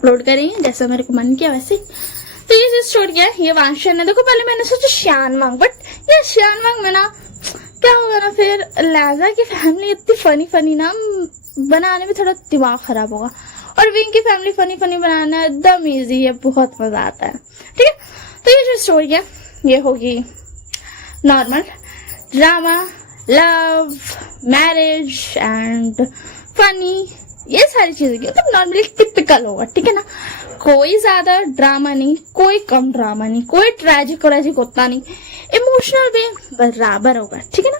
Upload करेंगे जैसा मेरे को मन किया वैसे। तो ये चीज छोड़ गया, ये वांशन है। देखो पहले मैंने सोचा श्यानवांग, बट ये श्यानवांग में ना क्या होगा ना, फिर लाजा की फैमिली इतनी फनी फनी ना बनाने में थोड़ा दिमाग खराब होगा, और विंग की फैमिली फनी फनी बनाना एकदम इजी है, बहुत मजा आता है। ठीक है, तो ये जो स्टोरी है ये होगी normal drama, love, marriage and funny, ये सारी चीजें मतलब नॉर्मली टिपिकल होगा। ठीक है ना, कोई ज्यादा ड्रामा नहीं, कोई कम ड्रामा नहीं, कोई ट्रेजिक उतना नहीं, इमोशनल भी बराबर होगा। ठीक है ना,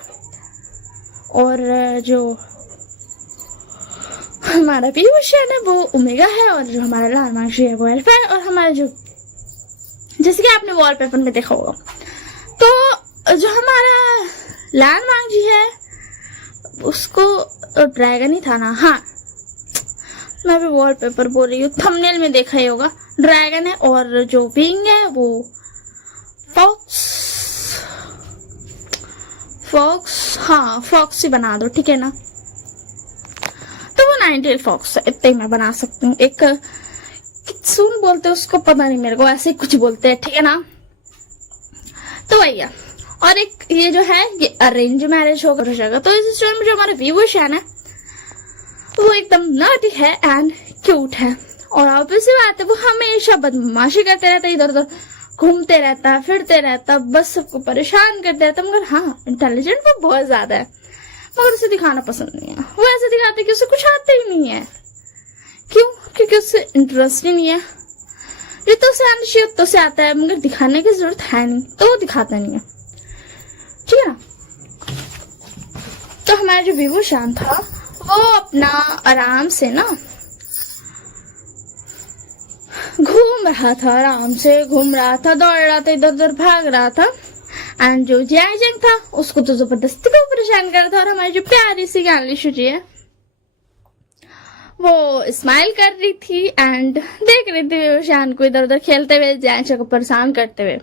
और जो हमारा विवोशन है वो ओमेगा है, और जो हमारा लालमांशी है वो अल्फा है, और हमारा जो जैसे कि आपने वॉलपेपर में देखा होगा, तो जो हमारा लालमांशी है उसको ड्रैगन ही था ना, हाँ मैं भी वॉलपेपर बोल रही हूँ, थंबनेल में देखा ही होगा, ड्रैगन है, और जो विंग है वो फॉक्स, हाँ फॉक्स ही बना दो। ठीक है ना, तो वो 9 फॉक्स है, इतने मैं बना सकती हूँ। एक कित्सून बोलते हैं उसको, पता नहीं मेरे को, ऐसे कुछ बोलते हैं। ठीक है ना, तो वही है। और एक ये जो है ये अरेंज मैरिज होगा। तो इस स्टोरी में जो हमारा विवोशन है वो एकदम नर्टी है एंड क्यूट है, और ऑब्वियस बात है वो हमेशा बदमाशी करते रहता है, इधर उधर घूमते रहता है, फिरते रहता है, बस सबको परेशान करते रहता है। मगर हाँ इंटेलिजेंट वो बहुत ज्यादा है, मगर उसे दिखाना पसंद नहीं है। वो ऐसे दिखाते कि उसे कुछ आता ही नहीं है। क्यों? क्योंकि उससे इंटरेस्ट ही नहीं है। ये तो उसे आने चाहिए, तो से आता है, मगर दिखाने की जरूरत है नहीं, तो वो दिखाता नहीं है। ठीक है ना, तो हमारा जो विवोशन था वो अपना आराम से ना घूम रहा था, आराम से घूम रहा था, दौड़ रहा था, इधर उधर भाग रहा था। एंड जो जियांग था उसको तो जबरदस्ती को परेशान कर रहा था, और हमारी जो प्यारी सी गानलिशु जी है वो स्माइल कर रही थी एंड देख रही थी विवोशन को इधर उधर खेलते हुए, जियांग को परेशान करते हुए।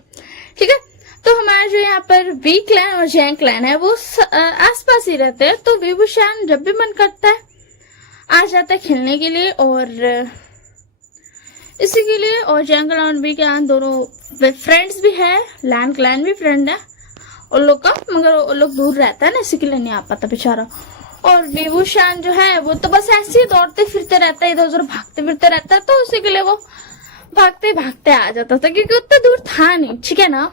ठीक है, तो हमारा जो यहाँ पर वी क्लैन और जैंग क्लैन है वो आसपास ही रहते हैं। तो विवोशन जब भी मन करता है आ जाता है खेलने के लिए, और इसी के लिए। और जैंग क्लैन और वी क्लैन दोनों फ्रेंड्स भी है, लैन क्लैन भी फ्रेंड है उन लोग का, मगर वो लोग दूर रहता है ना, इसी के लिए नहीं आ पाता बेचारा। और विवोशन जो है वो तो बस ऐसे ही दौड़ते फिरते रहता है, इधर उधर भागते फिरते रहता है, तो उसी के लिए वो भागते भागते आ जाता था, क्योंकि उतना दूर था नहीं। ठीक है ना,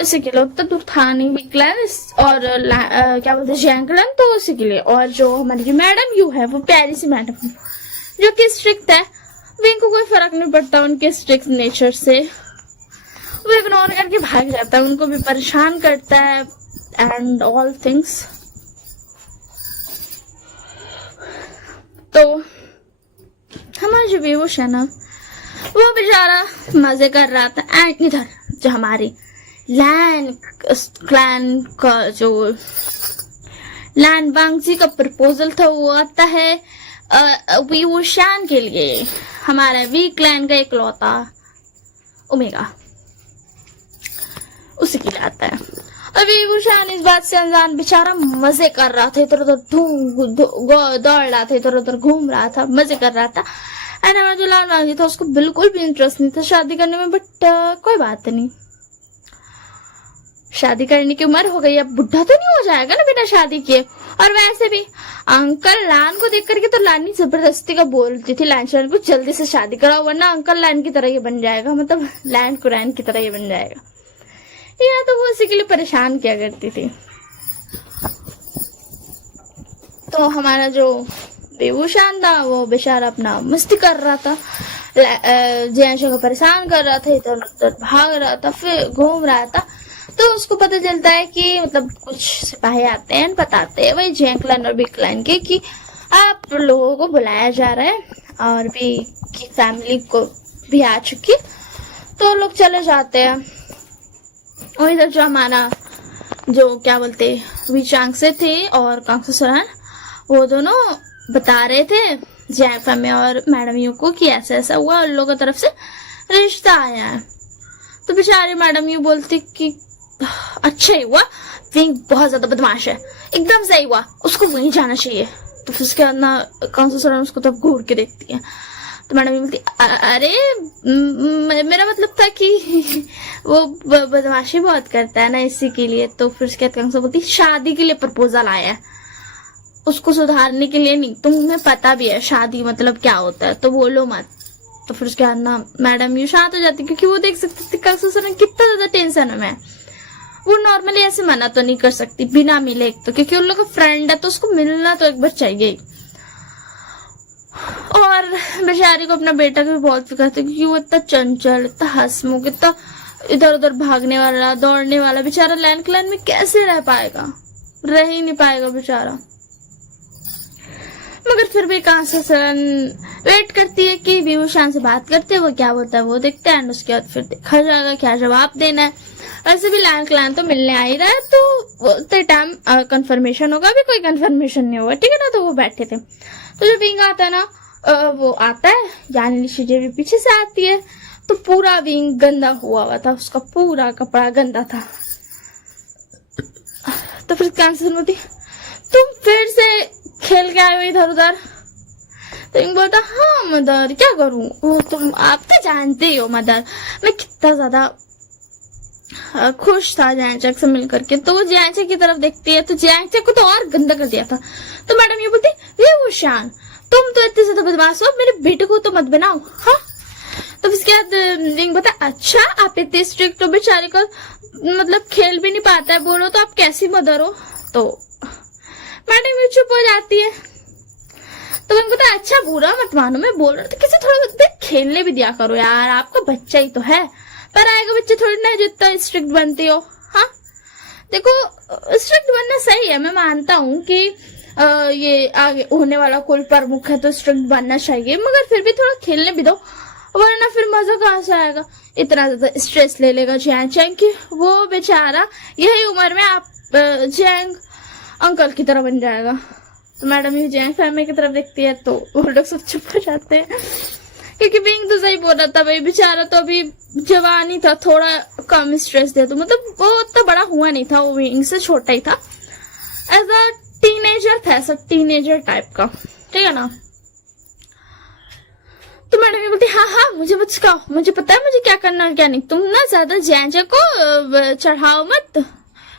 इसी के लिए उतना दूर था नहीं वी क्लैन और क्या बोलते हैं जैंग क्लैन, तो उसी के लिए। और जो हमारी जो मैडम यू है वो प्यारी सी मैडम जो कि स्ट्रिक्ट है, विंग को कोई फर्क नहीं पड़ता उनके स्ट्रिक्ट नेचर से, वो इग्नोर करके भाग जाता है, उनको भी परेशान करता है एंड ऑल थिंग्स। तो हमारा जो विवोशन है ना वो बेचारा मजे कर रहा था। एंड इधर जो हमारी लैन क्लैन का जो लैन वांगजी का प्रपोजल था वो आता है विवोशन के लिए, हमारा वी क्लैन का इकलौता ओमेगा, उसी के लिए आता है। और विवोशन इस बात से अनजान बेचारा मजे कर रहा था, इधर उधर दौड़ रहा था, इधर उधर घूम रहा था, मजे कर रहा था। एंड हमारा जो लैन वांगजी था उसको बिल्कुल भी इंटरेस्ट नहीं था शादी करने में, बट कोई बात नहीं, शादी करने की उम्र हो गई, अब बुढ़ा तो नहीं हो जाएगा ना बिना शादी किए। और वैसे भी अंकल लैन को देख करके तो लानी जबरदस्ती का बोलती थी लैन को जल्दी से शादी कराओ, वरना अंकल लैन की तरह ये बन जाएगा, मतलब लैन कुरैन की तरह ये बन जाएगा। या तो वो उसी के लिए परेशान किया करती थी। तो हमारा जो विवोशन था वो बेचारा अपना मस्ती कर रहा था, जियांग को परेशान कर रहा था, इधर उधर भाग रहा था, फिर घूम रहा था। तो उसको पता चलता है कि मतलब कुछ सिपाही आते हैं, बताते हैं वही जैंग क्लैन और वी क्लैन के कि आप लोगों को बुलाया जा रहा है, और वी की फैमिली को भी आ चुकी, तो लोग चले जाते हैं। और इधर जो हमारा जो क्या बोलते वी चांग से थे और कांगसू सरन, वो दोनों बता रहे थे जैंग फैमिली और मैडम यू को कि ऐसा ऐसा हुआ, उन लोगों की तरफ से रिश्ता आया है। तो बेचारी मैडम यू बोलती कि अच्छा ही हुआ, विंग बहुत ज्यादा बदमाश है, एकदम सही हुआ, उसको वहीं जाना चाहिए। तो फिर उसके बाद ना कांगसू सरन उसको तब घूर के देखती है, तो मैडम बोलती अरे मेरा मतलब था कि वो बदमाशी बहुत करता है ना इसी के लिए। तो फिर उसके बाद कंसा बोलती शादी के लिए प्रपोजल आया है, उसको सुधारने के लिए नहीं, तुम्हें पता भी है शादी मतलब क्या होता है, तो बोलो मत। तो फिर उसके बाद ना मैडम यू शांत हो जाती, क्योंकि वो देख सकती थी कंसा सर कितना ज्यादा टेंशन में है। वो नॉर्मली ऐसे मना तो नहीं कर सकती बिना मिले, एक तो क्योंकि उन लोग का फ्रेंड है तो उसको मिलना तो एक बार चाहिए ही। और बेचारी को अपना बेटा भी बहुत फिक्र था, क्योंकि वो इतना चंचल, इतना हंसमुख, इतना इधर उधर भागने वाला, दौड़ने वाला, बेचारा लैंड क्लैन में कैसे रह पाएगा, रह ही नहीं पाएगा बेचारा। मगर फिर भी कांसा सरन वेट करती है कि विभूषण से बात करते हैं, वो क्या बोलता है वो देखते हैं, एंड उसके बाद फिर देखा जाएगा क्या जवाब देना है। वैसे भी लैंड क्लैन तो मिलने आ ही रहा है, तो उतने टाइम कंफर्मेशन होगा, अभी कोई कंफर्मेशन नहीं हुआ, ठीक है ना। तो वो बैठे थे, तो जब विंग आता है ना, वो आता है, यानी निशिजे भी पीछे से आती है, तो पूरा विंग गंदा हुआ था, उसका पूरा कपड़ा गंदा था। तो फिर कैंसर होती, तुम फिर से खेल के आए हो इधर उधर। तो विंग बोलता हाँ मदर क्या करूं, तुम आप तो जानते ही हो मदर मैं कितना ज्यादा खुश था जैंचक से मिलकर के। तो वो जैंचक की तरफ देखती है, तो जैंचक को तो और गंदा कर दिया था। तो मैडम ये बोलती विभूषण तुम तो इतने ज्यादा बदमाश हो, मेरे बेटे को तो मत बनाओ। हाँ, तो इसके बाद विंग बता अच्छा आप इतने स्ट्रिक्ट हो, बेचारे को मतलब खेल भी नहीं पाता है, बोलो तो आप कैसी मदर हो। तो मैडम भी चुप हो जाती है। तो विंग बता अच्छा बुरा मत मानो, मैं बोल रहा था किसी थोड़ा बहुत खेलने भी दिया करो यार, आपका बच्चा ही तो है, पर आएगा बच्चे थोड़ी ना जितना स्ट्रिक्ट बनती हो। हाँ देखो स्ट्रिक्ट बनना सही है, मैं मानता हूँ कि ये आगे होने वाला कोई प्रमुख है तो स्ट्रिक्ट बनना चाहिए, मगर फिर भी थोड़ा खेलने भी दो, वरना फिर मजा कहाँ से आएगा। इतना ज्यादा स्ट्रेस ले लेगा जैंग की वो बेचारा यही उम्र में आप जैंग अंकल की तरह बन जाएगा। तो मैडम ये जैंग फैमिली की तरफ देखती है, तो वो लोग सब चुप हो जाते हैं, क्योंकि विंग तो सही बोल रहा था भाई, बेचारा तो अभी जवान ही था, थोड़ा कम स्ट्रेस दे, तो मतलब वो उतना बड़ा हुआ नहीं था, वो विंग से छोटा ही था, एज अ टीनेजर था, ऐसा टीनेजर टाइप का, ठीक है ना। तो मैडम ये बोलती हाँ हाँ मुझे मत सिखाओ, मुझे पता है मुझे क्या करना है क्या नहीं, तुम ना ज्यादा जैंजा को चढ़ाओ मत,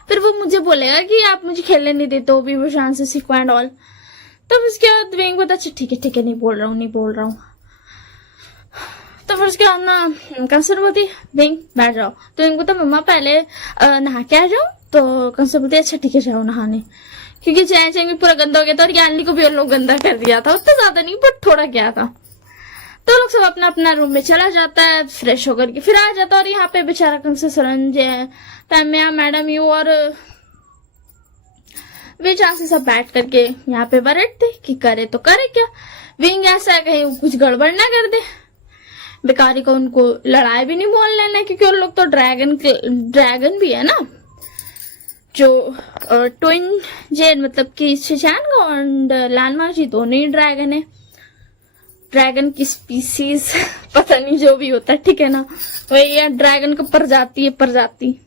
फिर वो मुझे बोलेगा कि आप मुझे खेलने नहीं देते हो, विभूषण से सीखो एंड ऑल। तब उसके बाद विंग बोलता अच्छा ठीक है नहीं बोल रहा हूँ। तो फिर उसके बाद ना कंसर बोलती विंग बैठ जाओ। तो विंग बोलता मम्मा पहले नहा के आ जाऊं। तो कंसर बोलती अच्छा ठीक है जाओ नहाने, क्योंकि जैंग भी पूरा गंदा हो गया था और ज्ञानी को भी उन लोग गंदा कर दिया था, उतना ज्यादा नहीं बट थोड़ा गया था। तो लोग सब अपना अपना रूम में चला जाता है, फ्रेश होकर के फिर आ जाता है, और यहाँ पे बेचारा कंसर सरंज तैम्या मैडम यू और वे जहाँ से सब बैठ करके यहाँ पे बैठते कि करे तो करे क्या, विंग ऐसा है कहीं कुछ गड़बड़ ना कर दे, बेकारी को उनको लड़ाई भी नहीं बोल लेना, क्योंकि उन लोग तो ड्रैगन भी है ना, जो ट्विन जेन मतलब कि शिचान और लानमा जी दोनों ही ड्रैगन है, ड्रैगन की स्पीसीज पता नहीं जो भी होता है, ठीक है ना, वही है ड्रैगन का प्रजाति।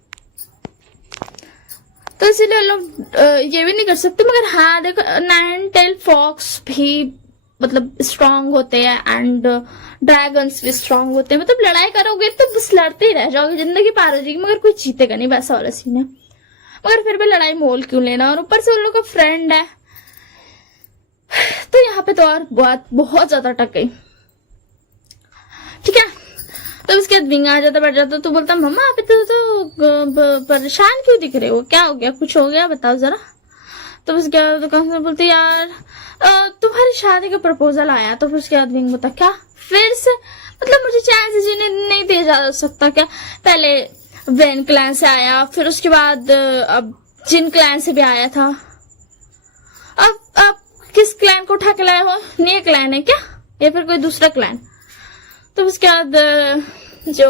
तो इसीलिए लोग ये भी नहीं कर सकते, मगर हाँ देखो नाइन टेल फॉक्स भी मतलब स्ट्रांग होते हैं एंड ड्रैगन्स भी स्ट्रांग होते हैं, मतलब लड़ाई करोगे तो बस लड़ते ही रह जाओगे, जिंदगी पार हो जाएगी मगर कोई जीतेगा नहीं, वैसा वाला सीन है। मगर फिर भी लड़ाई मोल क्यों लेना, और ऊपर से उन लोग का फ्रेंड है, तो यहाँ पे तो और बहुत ज्यादा टक गई, ठीक है। तो उसके बाद विंग आ जाता बैठ जाता, तो बोलता मम्मा आप तो परेशान क्यों दिख रहे हो, क्या हो गया, कुछ हो गया बताओ जरा। तो उसके बाद तो बोलती यार तुम्हारी शादी का प्रपोजल आया। तो फिर उसके बाद विंग बोलता क्या फिर से, मतलब मुझे चैन से जीने नहीं दिया जा सकता क्या, पहले वेन क्लैन से आया, फिर उसके बाद अब जिन क्लैन से भी आया था, अब किस क्लैन को उठा के लाए हो, नया क्लैन है क्या या फिर कोई दूसरा क्लैन। तो उसके बाद जो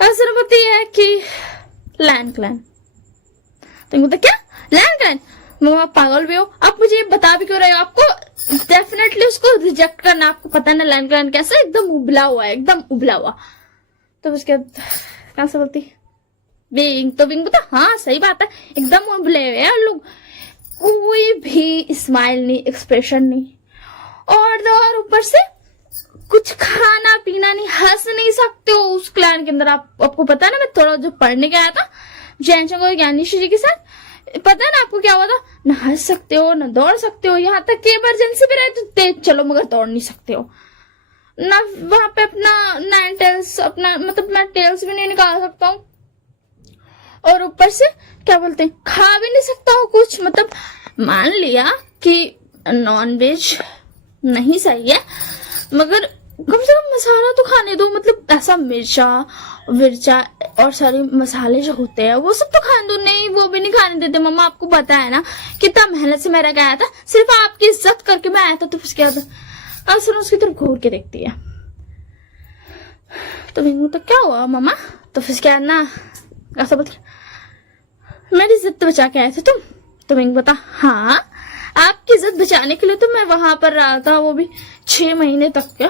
असरमती है कि लैंड क्लैन। तो बोलता क्या लैंड क्लैन, मम्मा पागल भी हो, आप मुझे ये बता भी क्यों रहे हो, आपको डेफिनेटली उसको रिजेक्ट करना, आपको पता ना लैंड क्लैन कैसा एकदम उबला हुआ है, एकदम उबला हुआ। तो उसके बाद कहां से बोलती विंग, तो विंग बोलता हाँ सही बात है एकदम उबले हुए हैं लोग, कोई भी स्माइल नहीं, एक्सप्रेशन नहीं, और ऊपर से कुछ खाना पीना नहीं, हंस नहीं सकते हो उस क्लान के अंदर। आपको पता है ना, मैं थोड़ा जो पढ़ने गया था जैनचंग और ज्ञानीशी जी के साथ, पता है ना आपको क्या हुआ था? ना हंस सकते हो, ना दौड़ सकते हो, यहाँ तक कि इमरजेंसी भी रहे तो तेज चलो मगर दौड़ नहीं सकते हो ना। वहां पे अपना नाइन टेल्स, अपना मतलब मैं टेल्स भी नहीं निकाल सकता हूँ। और ऊपर से क्या बोलते हैं, खा भी नहीं सकता हूँ कुछ। मतलब मान लिया कि नॉन वेज नहीं सही है, मगर कम से कम मसाला तो खाने दो। मतलब ऐसा मिर्चा विरचा और सारे मसाले जो होते हैं वो सब तो खाने दो। नहीं, वो भी नहीं खाने देते मम्मा। आपको पता है ना कितना मेहनत से मेरा गया था, सिर्फ आपकी इज्जत करके मैं आया था। तो फिर क्या था, असर उसकी तरफ घूर के देखती है। तो मैं तो क्या हुआ मम्मा? तो फिर क्या ना ऐसा बोलती, मेरी इज्जत बचा के आए थे तुम? तो मैं बता, हाँ आपकी इज्जत बचाने के लिए तो मैं वहां पर रहा था, वो भी 6 महीने तक। क्या?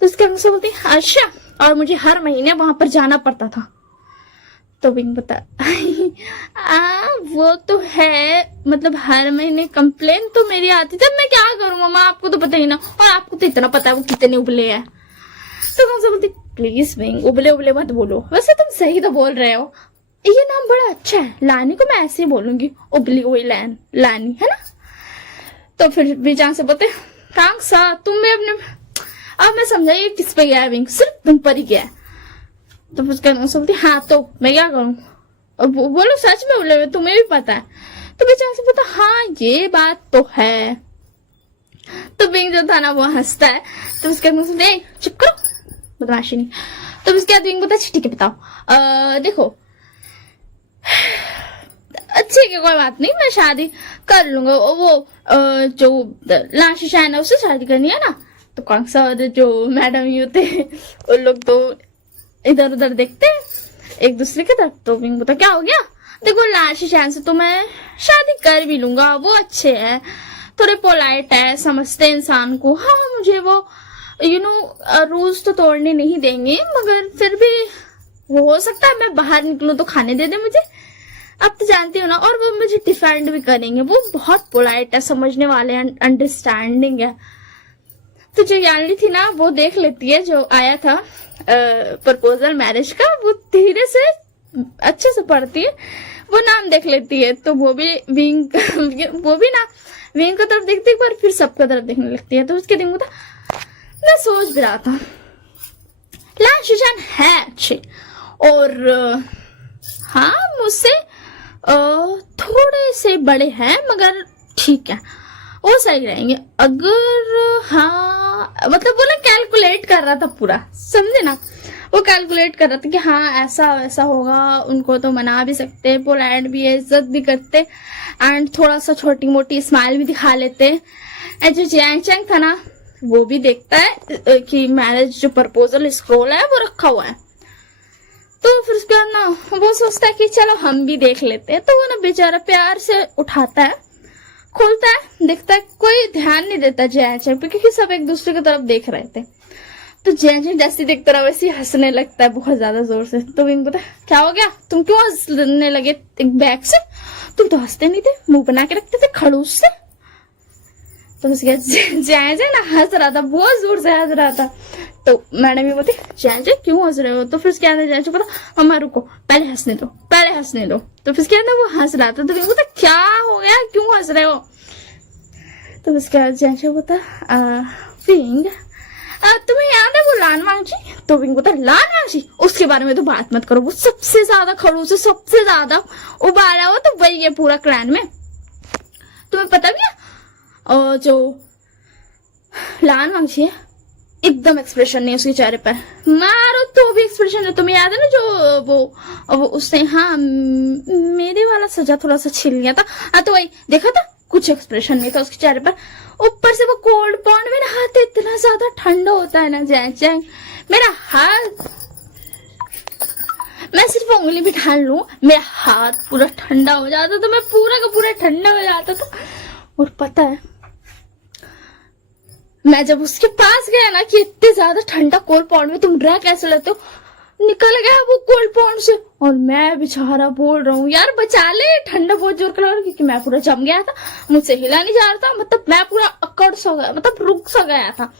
तो उसके अंदर बोलती, अच्छा, और मुझे हर महीने वहां पर जाना पड़ता था। तो बिंग बता वो तो है, मतलब हर महीने कंप्लेन तो मेरी आती थी। मैं क्या करूं मम्मा, आपको तो पता ही ना, और आपको तो इतना पता है वो कितने उबले हैं। तो कौन सा बोलती, प्लीज बिंग उबले उबले मत बोलो, वैसे तुम सही तो बोल रहे हो, ये नाम बड़ा अच्छा है। लानी को मैं ऐसे ही बोलूंगी, उबली हुई लानी, है ना? तो फिर बीजान से बोलते, कांसा तुम भी अपने, अब मैं समझाइए किस पे गया है विंग, सिर्फ तुम पर ही गया है। तो फिर कहना बोलती, हाँ तो मैं क्या करूं? अब बोलो सच में बोले, तुम्हें भी पता है। तो बीजान से बोलता, हाँ ये बात तो है। तो विंग जो था ना वो हंसता है। तो उसके बोलते, चुप करो बदमाशी नहीं। तो उसके बाद विंग बोलता, ठीक है बताओ, देखो अच्छी की कोई बात नहीं, मैं शादी कर लूंगा। वो जो लाशी शायन है उससे शादी करनी है ना। तो कौन सा जो मैडम यू थे वो लोग तो इधर उधर देखते एक दूसरे की तरफ। तो विंग बोलता, क्या हो गया? देखो लाशी शायन से तो मैं शादी कर भी लूंगा, वो अच्छे है, थोड़े पोलाइट है, समझते इंसान को। हाँ मुझे वो रूल्स तो तोड़ने नहीं देंगे, मगर फिर भी हो सकता है मैं बाहर निकलूं तो खाने दे दे मुझे। अब तो जानती हो ना, और वो मुझे डिफेंड भी करेंगे, वो बहुत पोलाइट है, समझने वाले हैं, अंडरस्टैंडिंग है। तो जो यानी थी ना वो देख लेती है, जो आया था प्रपोजल मैरिज का, वो धीरे से अच्छे से पढ़ती है, वो नाम देख लेती है। तो वो भी विंग वो भी ना विंग की तरफ देखती है, पर फिर सबकी तरफ देखने लगती है। तो उसके दिन था, मैं सोच भी रहा था लान शुजान है अच्छे, और हाँ मुझसे थोड़े से बड़े हैं, मगर ठीक है वो सही रहेंगे अगर, हाँ मतलब वो ना कैलकुलेट कर रहा था पूरा, समझे ना? वो कैलकुलेट कर रहा था कि हाँ ऐसा वैसा होगा, उनको तो मना भी सकते, पोलाइट भी है, इज्जत भी करते, एंड थोड़ा सा छोटी मोटी स्माइल भी दिखा लेते। एंड जो जैंगचैंग था ना वो भी देखता है कि मैरिज जो प्रपोजल स्क्रोल है वो रखा हुआ है। तो फिर उसके बाद ना वो सोचता है कि चलो हम भी देख लेते हैं। तो वो ना बेचारा प्यार से उठाता है, खोलता है, देखता है, कोई ध्यान नहीं देता जैंगचैंग पे, क्योंकि सब एक दूसरे की तरफ देख रहे थे। तो जैंगचैंग जैसे देखता रहा वैसे हंसने लगता है बहुत ज्यादा जोर से। तो विंग बोलता है, क्या हो गया, तुम क्यों हंसने लगे एक बैग से? तुम तो हंसते नहीं थे, मुंह बना के रखते थे खड़ूस से। तो जैंगचैंग ना हंस रहा था, बहुत जोर से हंस रहा था। तो मैडम भी बोलती, जैंगचैंग क्यों हंस रहे हो? तो फिर क्या जैंगचैंग बोला, मम्मा रुको, पहले हंसने दो, पहले हंसने दो। तो फिर क्या वो हंस रहा था। तो विंग बोलता, क्या हो गया, क्यों हंस रहे हो? तो उसके बाद जैंगचैंग बोलता, विंग तुम्हें याद है वो लान वांगजी? तो विंग बोलता, लान वांगजी, उसके बारे में तो बात मत करो, वो सबसे ज्यादा खड़ूस है, सबसे ज्यादा उबाला हुआ तो वही है पूरा क्लैन में। तुम्हें पता भी है? और जो लान वांगजी है एकदम एक्सप्रेशन नहीं उसके चेहरे पर, मारो तो भी एक्सप्रेशन है। तुम्हें याद है ना जो वो उसने, हाँ मेरे वाला सजा थोड़ा सा छिल गया था, तो वही देखा था, कुछ एक्सप्रेशन नहीं था उसके चेहरे पर। ऊपर से वो कोल्ड पॉन्ड में नहाते, इतना ज्यादा ठंडा होता है ना जैंगचैंग, मेरा हाथ, मैं सिर्फ उंगली भी ढाल लूं मेरा हाथ पूरा ठंडा हो जाता, तो मैं पूरा का पूरा ठंडा हो जाता था। और पता है मैं जब उसके पास गया ना कि इतने ज्यादा ठंडा कोल्ड पॉन्ड में तुम रह कैसे लेते हो, निकल गया वो कोल्ड पॉन्ड से। और मैं बेचारा बोल रहा हूँ यार बचा ले, ठंडा बहुत जोर कर रहा है, क्योंकि मैं पूरा जम गया था, मुझसे हिला नहीं जा रहा था, मतलब मैं पूरा अकड़ सा गया, मतलब रुक सा गया था।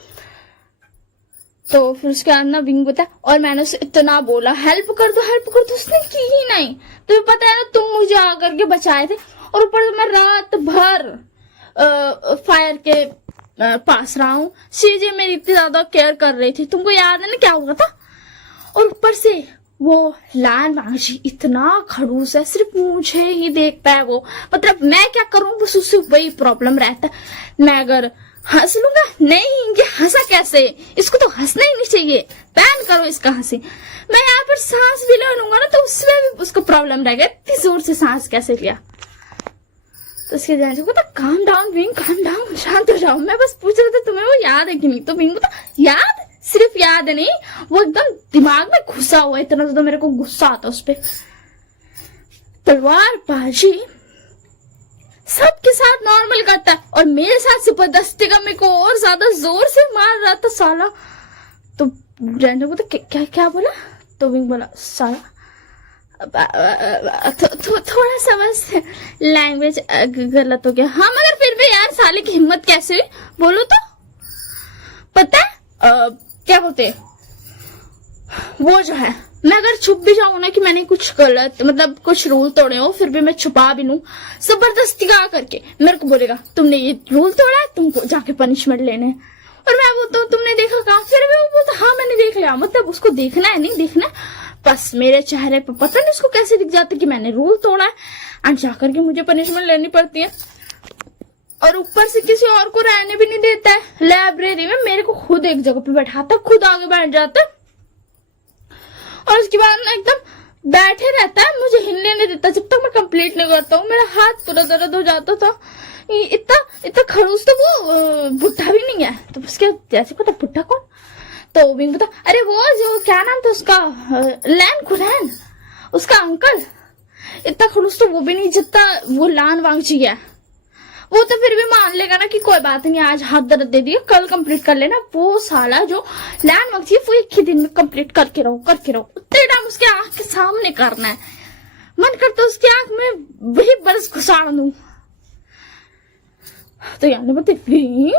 तो फिर उसके बाद ना विंग बताया, और मैंने उसे इतना बोला हेल्प कर दो हेल्प कर दो, उसने की ही नहीं। तुम्हें पता है ना तुम मुझे आकर के बचाए थे, और ऊपर से मैं रात भर फायर के पास रहा हूँ। सीजे मेरी इतनी ज्यादा केयर कर रही थी, तुमको याद है ना क्या हुआ था। और ऊपर से वो लान वांगजी इतना खड़ूस है, सिर्फ मुझे ही देखता है वो, मतलब मैं क्या करूं बस उससे वही प्रॉब्लम रहता है। मैं अगर हंस लूंगा, नहीं ये हंसा कैसे, इसको तो हंसना ही नहीं चाहिए, बैन करो इसका हंसी। मैं यहाँ पर सांस भी ले लूंगा ना तो उसमें भी उसको प्रॉब्लम रहेगा, इतनी जोर से सांस कैसे लिया। तो उसके जाने से बोला calm down wing, calm down, शांत हो जाओ। मैं बस पूछ रहा था तुम्हें वो याद है कि नहीं। तो विंग बोला याद, सिर्फ याद है नहीं, वो एकदम दिमाग में घुसा हुआ है, इतना ज्यादा मेरे को गुस्सा आता उस पर। तलवार बाजी सबके साथ नॉर्मल करता है, और मेरे साथ जबरदस्ती का मेरे को और ज्यादा जोर से मार रहा था साला। तो रैंडम बोला क्या क्या बोला। तो विंग बोला साला थोड़ा सा बस लैंग्वेज गलत हो गया। हाँ मगर फिर भी यार साले की हिम्मत कैसे हुई, बोलो तो। पता है क्या बोलते हैं, वो जो है मैं अगर छुप भी जाऊं ना कि मैंने कुछ गलत मतलब कुछ रूल तोड़े हो, फिर भी मैं छुपा भी लूं, जबरदस्ती का करके मेरे को बोलेगा तुमने ये रूल तोड़ा है, तुमको जाके पनिशमेंट लेने है। और मैं बोलता हूँ तुमने देखा कहा, फिर भी वो बोलता हाँ मैंने देख लिया। मतलब उसको देखना है नहीं देखना, बस मेरे चेहरे पे पता नहीं उसको कैसे दिख जाता कि मैंने रूल तोड़ा है, एंड जाकर के मुझे पनिशमेंट लेनी पड़ती है। और ऊपर से किसी और को रहने भी नहीं देता है लाइब्रेरी में, मेरे को खुद एक जगह पे बैठाता, खुद आगे बैठ जाता, और उसके बाद ना एकदम बैठे रहता है, मुझे हिलने नहीं देता जब तक मैं कंप्लीट नहीं करता हूँ। मेरा हाथ पूरा दर्द हो जाता था, इतना इतना खड़ूस तो वो बुढ़ा भी नहीं है। तो उसके जैसे पता बुढ़ा कौन, तो विंग बता अरे वो जो क्या नाम था उसका, लैन खुरैन, उसका अंकल। इतना खड़ूस तो वो भी नहीं जितना वो लान वांगजी है। वो तो फिर भी मान लेगा ना कि कोई बात नहीं, आज हाथ दर्द दे दिया कल कंप्लीट कर लेना। वो साला जो लैन वांगजी है वो एक ही दिन में कंप्लीट करके रहो उतने टाइम उसके आंख के सामने करना है, मन करता उसकी आंख में वही बरस घुसाड़ दूं। तो यानी बोलते विंग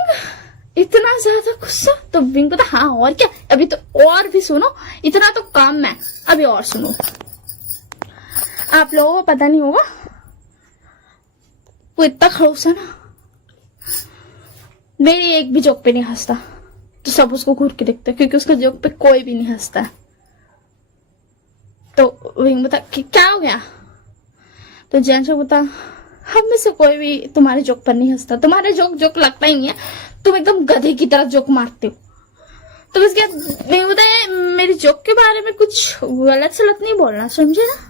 इतना ज्यादा गुस्सा। तो विंग बोलता हाँ और क्या, अभी तो और भी सुनो, इतना तो काम है, अभी और सुनो। आप लोगों को पता नहीं होगा वो इतना खड़ूस है ना, मेरी एक भी जोक पे नहीं हंसता, तो सब उसको घूर के देखते क्योंकि उसका जोक पे कोई भी नहीं हंसता है। तो विंग बता कि क्या हो गया। तो जैन बता हम में से कोई भी तुम्हारे जोक पर नहीं हंसता, तुम्हारे जोक लगता ही नहीं है, तुम एकदम गधे की तरह जोक मारते हो। तो इसके विंग बता मेरी जोक के बारे में कुछ गलत सलत नहीं बोलना, समझे ना।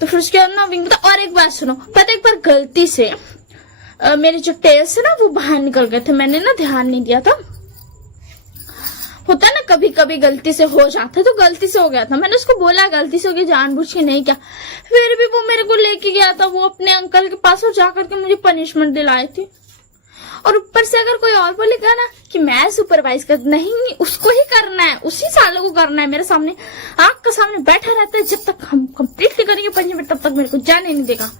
तो फिर उसके बाद ना विंग बता और एक बात सुनो, पता एक बार गलती से मेरे जो टेल्स है ना वो बाहर निकल गए थे, मैंने ना ध्यान नहीं दिया था। होता है ना कभी कभी गलती से हो जाता है, तो गलती से हो गया था, मैंने उसको बोला गलती से हो गया, जानबूझ के नहीं क्या। फिर भी वो मेरे को लेके गया था वो अपने अंकल के पास, और जाकर के मुझे पनिशमेंट दिलाई थी। और ऊपर से अगर कोई और बोलेगा ना कि मैं सुपरवाइज कर, नहीं उसको ही करना है, उसी सालों को करना है, मेरे सामने आंख के सामने बैठा रहता है, जब तक हम कंप्लीट नहीं करेंगे पनिशमेंट तब तक मेरे को जाने नहीं देगा।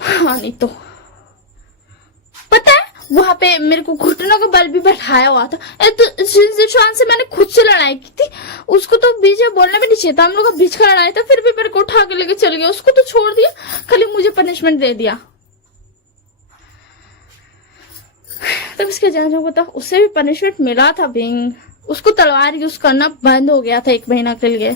हाँ नहीं तो पता है वहां पे मेरे को घुटनों का बल भी बैठाया हुआ था। तो जिशान से मैंने खुद से लड़ाई की थी, उसको तो बीच में बोलना भी नहीं चाहिए था, हम लोग का बीच का लड़ाई था, फिर भी मेरे को उठा के लेके चल गया, उसको तो छोड़ दिया, खाली मुझे पनिशमेंट दे दिया। तब इसके जान बता उसे भी पनिशमेंट मिला था विंग, उसको तलवार यूज करना बंद हो गया था 1 महीना के लिए।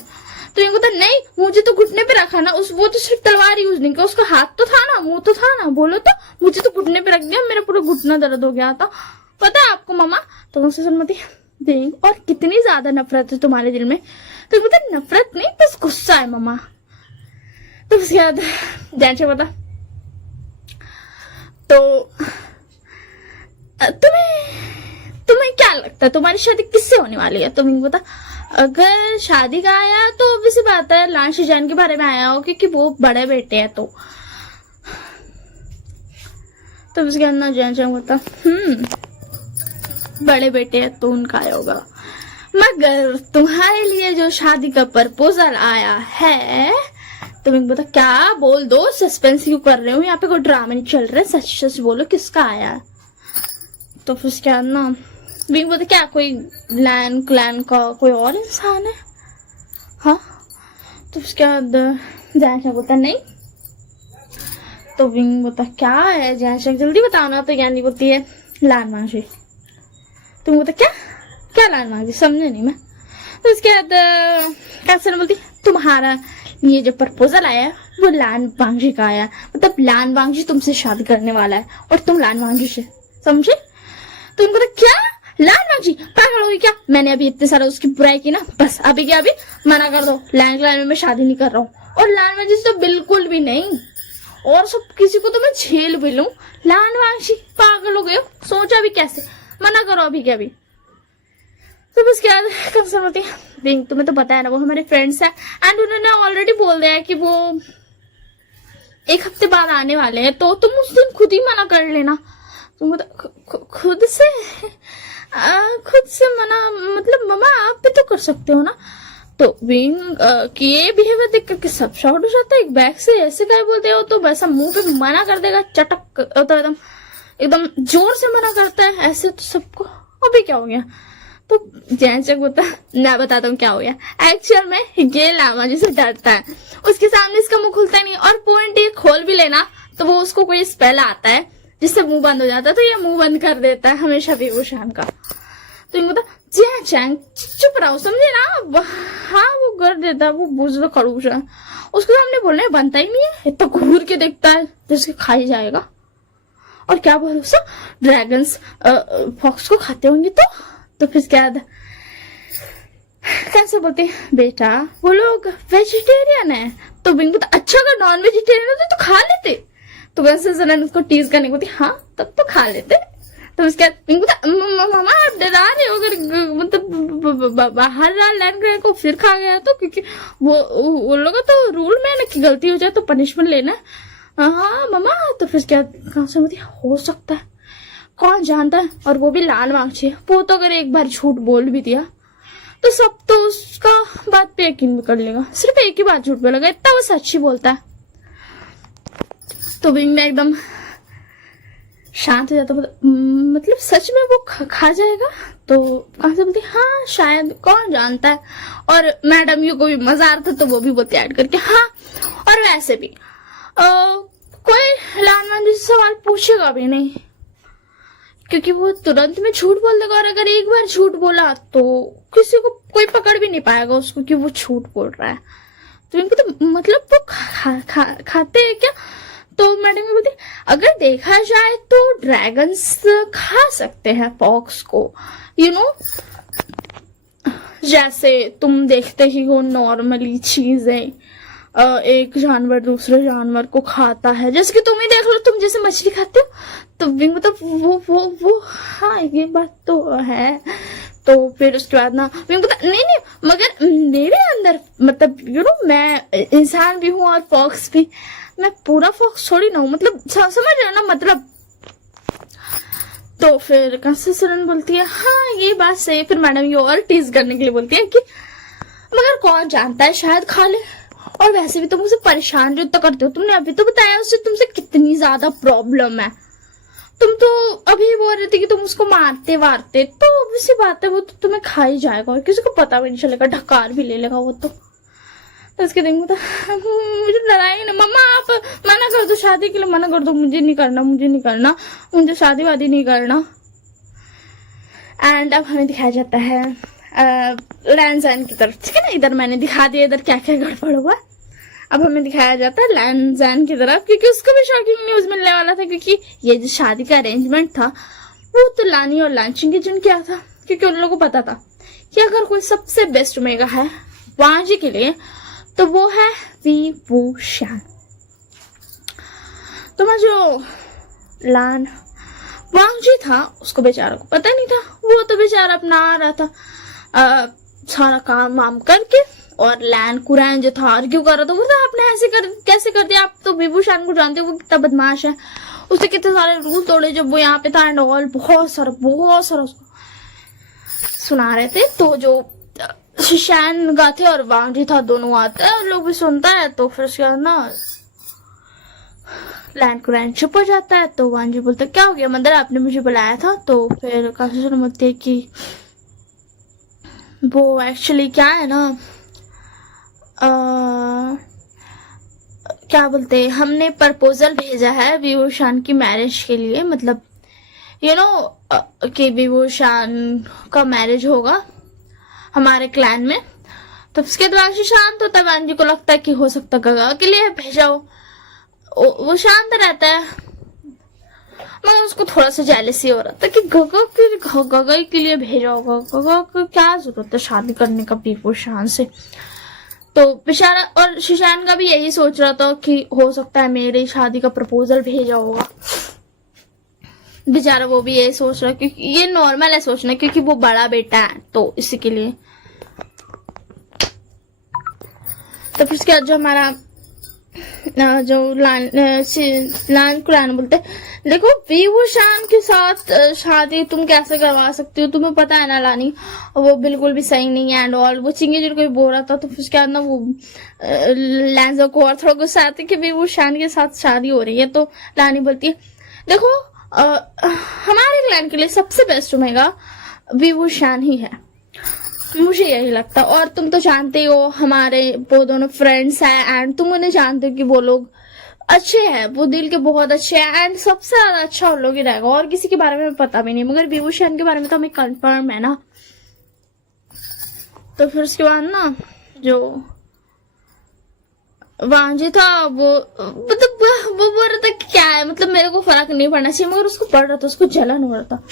तो ये बोलता नहीं मुझे तो घुटने पे रखा ना, वो तो सिर्फ तलवार यूज नहीं किया, उसका हाथ तो था ना, मुंह तो था ना, बोलो तो मुझे तो घुटने पे रख दिया, मेरा पूरा घुटना दर्द हो गया था, पता है आपको मामा। तो उनसे सहमति देंगे। और कितनी ज्यादा नफरत है तुम्हारे दिल में। तो बोलता नफरत नहीं बस गुस्सा है मामा। तो उसके बाद ध्यान से बता तो तुम्हें क्या लगता है तुम्हारी शादी किससे होने वाली है। तुम बता अगर शादी का आया तो obvious सी बात है लान शिजान के बारे में आया हो, क्योंकि वो बड़े बेटे हैं। तो उसके अंदर जैन होता बड़े बेटे हैं तो उनका आया होगा। मगर तुम्हारे लिए जो शादी का प्रपोजल आया है, तुम बता क्या, बोल दो, सस्पेंस क्यों कर रहे हो, यहाँ पे कोई ड्रामा नहीं चल रहा है, सच सच बोलो किसका आया है। तो फिर क्या ना, विंग बोलता क्या कोई लैन क्लैन का कोई और इंसान है, हाँ। तो उसके बाद जैशा बोलता नहीं। तो विंग बोलता क्या है जैशा, जल्दी बताओ ना। तो ज्ञानी बोलती है लान मांझी। तुम बोलता क्या क्या लान मांझी, समझे नहीं मैं। तो उसके बाद कैसे बोलती तुम्हारा ये जो प्रपोजल आया है वो लान वांगजी का आया, मतलब लान वांगजी तुमसे शादी करने वाला है और तुम लान वांगजी से, समझे। तो उनको तो क्या लान वांगजी पागल होगी क्या, मैंने अभी इतने सारा उसकी बुराई की ना, बस अभी क्या अभी मना कर दो, लान क्लैन में मैं शादी नहीं कर रहा हूँ। और लान वांगजी तो बिल्कुल भी नहीं, और सब किसी को तो मैं झेल भी लूं, लान वांगजी पागल हो गए हो, सोचा भी कैसे, मना करो अभी क्या अभी। तो बस क्या कंसर्न होती है, तुम्हें तो पता है ना वो हमारे फ्रेंड्स है एंड उन्होंने ऑलरेडी बोल दिया है कि वो 1 हफ्ते बाद आने वाले हैं, तो तुम उस दिन खुद ही मना कर लेना। तुम खुद से मना, मतलब मम्मा आप भी तो कर सकते हो ना। तो विंग की ये बिहेवियर देख करके सब शॉर्ट हो जाता है, एक बैग से ऐसे क्या बोलते हो, तो वैसा मुंह पे मना कर देगा, चटक तो एकदम जोर से मना करता है ऐसे, तो सबको अभी क्या हो गया। तो जैसे होता मैं बताता हूँ क्या हो गया। एक्चुअल में ये लामा जिसे डरता है, उसके सामने इसका मुंह खुलता नहीं, और पॉइंट ये खोल भी लेना तो वो उसको कोई स्पेल आता है जिससे मुंह बंद हो जाता है, तो ये मुंह बंद कर देता है हमेशा भी वो शाम का। तो इनको चैंग चुप रहो, समझे ना। हाँ वो कर देता है, वो बुजुर्ग खड़ूस है, उसके सामने बोलने बनता ही नहीं है, इतना घूर के देखता है जिसके खा ही जाएगा। और क्या भरोसा ड्रैगन्स फॉक्स को खाते होंगे। तो फिर क्या कैसे बोलते बेटा वो लोग वेजिटेरियन है। तो बिंगू तो अच्छा अगर नॉन वेजिटेरियन होते तो खा लेते। तो वैसे जरा उसको टीज करने को थी, हाँ तब तो खा लेते। तो उसके बाद बिंगू तो मामा आप डरा रहे हो, अगर मतलब बाहर लैंड गए को फिर खा गया तो, क्योंकि वो लोग तो रूल में ना कि गलती हो जाए तो पनिशमेंट लेना। हाँ मामा। तो फिर क्या कहाँ से हो सकता है, कौन जानता है, और वो भी लाल वांगची। वो तो अगर एक बार झूठ बोल भी दिया तो सब तो उसका बात पे यकीन भी कर लेगा, सिर्फ एक ही बात झूठ बोलेगा, इतना वो सच ही बोलता है। तो विंग में एकदम शांत हो जाता, मतलब सच में वो खा जाएगा। तो कहाँ से बोलती हाँ शायद, कौन जानता है। और मैडम यू को भी मजा आ रहा था तो वो भी बोलती ऐड करके हाँ। और वैसे भी कोई लान से सवाल पूछेगा भी नहीं, क्योंकि वो तुरंत में झूठ बोल देगा, और अगर एक बार झूठ बोला तो किसी को कोई पकड़ भी नहीं पाएगा उसको कि वो झूठ बोल रहा है। तो इनको तो मतलब वो खाते हैं क्या। तो मैडम बोलती अगर देखा जाए तो ड्रैगन्स खा सकते हैं फॉक्स को, यू नो, जैसे तुम देखते ही हो नॉर्मली चीजें एक जानवर दूसरे जानवर को खाता है, जैसे कि तुम ही देख लो, तुम जैसे मछली खाते हो। तो मतलब वो हाँ ये बात तो है। तो फिर उसके बाद ना नहीं मगर मेरे अंदर मतलब यू नो मैं इंसान भी हूँ और फॉक्स भी, मैं पूरा फॉक्स थोड़ी ना हूँ, मतलब समझ रहे हो ना मतलब। तो फिर कंसेसरन बोलती है हाँ ये बात सही। फिर मैडम ये और टीज करने के लिए बोलती है कि मगर कौन जानता है शायद खा ले, और वैसे भी तुम उसे परेशान जो तो करते हो, तुमने अभी तो बताया उसे तुमसे कितनी ज्यादा प्रॉब्लम है। तुम तो अभी बोल रहे थे कि तुम उसको मारते वारते, तो obviously बात है वो तो तुम्हें खा ही जाएगा और किसी को पता भी नहीं चलेगा, ढकार भी ले लेगा वो तो। उसके दिन मुझे डराई ना मम्मा, आप मना कर दो शादी के लिए, मना कर दो, मुझे नहीं करना, मुझे शादी वादी नहीं करना। एंड अब हमें दिखाया जाता है लैंजान की तरफ, ठीक है ना। इधर मैंने दिखा दिया इधर क्या क्या गड़बड़ हुआ। अब हमें दिखाया जाता है लैंजान की तरफ, क्योंकि उसको भी शॉकिंग न्यूज मिलने वाला था, क्योंकि ये जो शादी का अरेंजमेंट था वो तो लानी और लांचिंग के जिन किया था, क्योंकि उन लोगों को पता था कि अगर कोई सबसे बेस्ट ओमेगा है वांजी के लिए तो वो है वी वू शान। तो मैं जो लान वांजी था उसको बेचारा को पता नहीं था, वो तो बेचारा अपना आ रहा था सारा काम वाम करके, और लैन कुरैन जो था आर्ग्यू कर रहा था, वो तो आपने ऐसे कैसे कर दिया, आप तो विभूषण को जानते हो वो कितना बदमाश है, उसने कितने सारे रूल तोड़े जब वो यहाँ पे था एंड ऑल, बहुत सारा उसको सुना रहे थे, तो जो शिशान गाते और वांजी था दोनों आते हैं, लोग भी सुनता है। तो फिर उसके बाद ना लैंड को लैंड चुप हो जाता है। तो वांजी बोलता क्या हो गया मदर, आपने मुझे बुलाया था? तो फिर काफी सुन बोलती है कि वो एक्चुअली क्या है ना, क्या बोलते हैं, हमने प्रपोजल भेजा है विभूषण की मैरिज के लिए, मतलब यू नो कि विभूषण का मैरिज होगा हमारे क्लैन में। तो उसके बाद वांजी शांत होता है। वांजी को लगता है कि हो सकता गगा के लिए भेजा हो, वो शांत रहता है, मगर उसको थोड़ा सा जेलसी हो रहा था कि गगा के लिए भेजा होगा, गगा को क्या जरूरत है शादी करने का विभूषण से। तो बेचारा, और शिशान का भी यही सोच रहा था कि हो सकता है मेरी शादी का प्रपोजल भेजा होगा। बेचारा वो भी यही सोच रहा है, क्योंकि ये नॉर्मल है सोचना, क्योंकि वो बड़ा बेटा है तो इसी के लिए। तो फिर उसके बाद जो हमारा जो लान कुरान बोलते देखो विभूषण के साथ शादी तुम कैसे करवा सकती हो, तुम्हें पता है ना लानी वो बिल्कुल भी सही नहीं है एंड ऑल। वो चिंगी जी को बोल रहा था। तो फिर उसके बाद ना वो लैंजा को और थोड़ा गुस्सा आता है कि विभूषण के साथ शादी हो रही है। तो लानी बोलती है देखो हमारे क्लैन के लिए सबसे बेस्ट रहेगा विभूषण ही है, मुझे यही लगता। और तुम तो जानते हो हमारे वो दोनों फ्रेंड्स हैं एंड तुम उन्हें जानते हो कि वो लोग अच्छे हैं, वो दिल के बहुत अच्छे हैं एंड सबसे ज्यादा अच्छा उन लोग ही रहेगा। और किसी के बारे में पता भी नहीं, मगर विभूषण के बारे में तो हमें कंफर्म है ना। तो फिर उसके बाद ना जो वांजी था वो मतलब वो बोल रहा था कि क्या है, मतलब मेरे को फर्क नहीं पड़ना चाहिए, मगर उसको पड़ रहा था, उसको जलन हो रहा था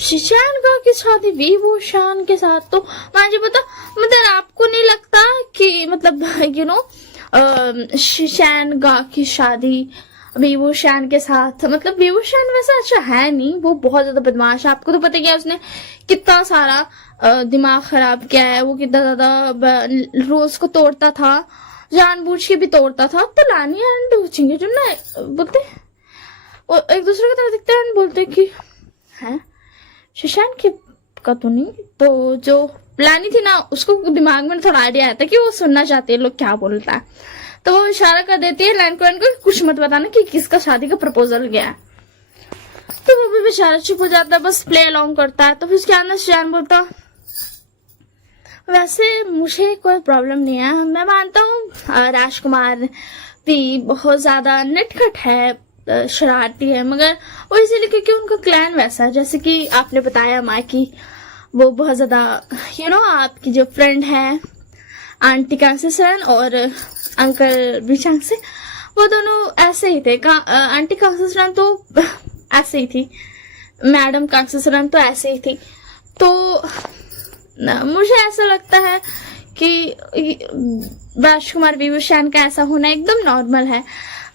शिशान का की शादी विभूषण के साथ। तो मुझे पता मतलब आपको नहीं लगता कि मतलब यू नो शिशान गा की शादी विभूषण के साथ, मतलब विभूषण वैसे अच्छा है नहीं, वो बहुत ज्यादा बदमाश है। आपको तो पता क्या उसने कितना सारा दिमाग खराब किया है, वो कितना ज्यादा रोज को तोड़ता था, जानबूझ के भी तोड़ता था। तो लानी एंड चिंगे जो ना बोलते एक दूसरे की तरह दिखते हैं, बोलते कि है शिशान की का तो नहीं। तो जो लानी थी ना उसको दिमाग में थोड़ा आइडिया आया था कि वो सुनना चाहती है लोग क्या बोलता है। तो वो इशारा कर देती है लैंड को कुछ मत बताना कि किसका शादी का प्रपोजल गया है। तो वो भी बेचारा चुप हो जाता है, बस प्ले अलोंग करता है। तो फिर उसके अंदर शिशान बोलता वैसे मुझे कोई प्रॉब्लम नहीं है, मैं मानता हूँ राजकुमार भी बहुत ज्यादा नटखट है, शरारती है, मगर वो इसीलिए क्योंकि उनका क्लैन वैसा है। जैसे कि आपने बताया माँ की वो बहुत ज्यादा यू नो आपकी जो फ्रेंड है आंटी कांसेसन और अंकल बिचांग से, वो दोनों ऐसे ही थे। आंटी कांसेसन तो ऐसे ही थी, मैडम कांसेसन तो ऐसे ही थी। तो मुझे ऐसा लगता है कि राजकुमार विभूषण का ऐसा होना एकदम नॉर्मल है।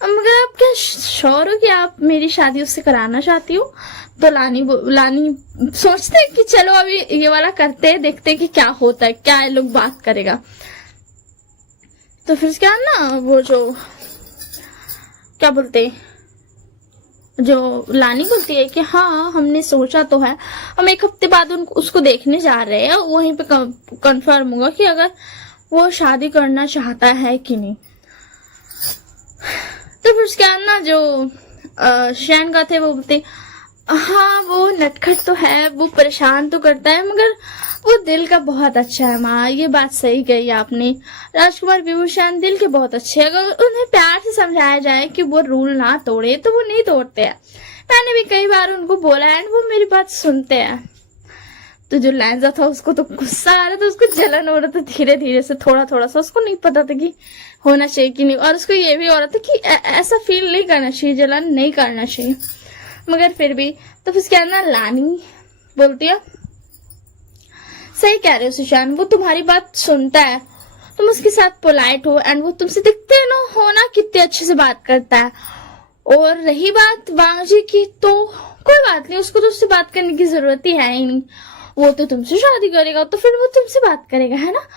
मगर आप क्या श्योर हो कि आप मेरी शादी उससे कराना चाहती हो? तो लानी सोचते हैं कि चलो अभी ये वाला करते हैं, देखते हैं कि क्या होता है, क्या लोग बात करेगा। तो फिर क्या ना वो जो क्या बोलते जो लानी बोलती है कि हाँ हमने सोचा तो है, हम एक हफ्ते बाद उसको देखने जा रहे हैं, वहीं पे कंफर्म होगा कि अगर वो शादी करना चाहता है कि नहीं। तो फिर उसके बाद ना जो शैन का थे वो बोलते हाँ वो नटखट तो है, वो परेशान तो करता है, मगर वो दिल का बहुत अच्छा है माँ, ये बात सही कही आपने। राजकुमार विभूषण दिल के बहुत अच्छे हैं, अगर उन्हें प्यार से समझाया जाए कि वो रूल ना तोड़े तो वो नहीं तोड़ते हैं। मैंने भी कई बार उनको बोला है वो मेरी बात सुनते हैं। तो जो लैंजा था उसको तो गुस्सा आ रहा था, उसको जलन हो रहा था धीरे धीरे से, थोड़ा थोड़ा सा। उसको नहीं पता था कि होना चाहिए कि नहीं, और उसको ये भी हो रहा था कि ऐसा फील नहीं करना चाहिए, जलन नहीं करना चाहिए, मगर फिर भी। तो फिर उसके अंदर लानी बोलती है सही कह रहे हो सुशांत, वो तुम्हारी बात सुनता है, तुम उसके साथ पोलाइट हो एंड वो तुमसे दिखते हो ना कितने अच्छे से बात करता है। और रही बात वांगजी की, तो कोई बात नहीं, उसको तो उससे बात करने की जरूरत ही है ही नहीं, वो तो तुमसे शादी करेगा तो फिर वो तुमसे बात करेगा, है ना।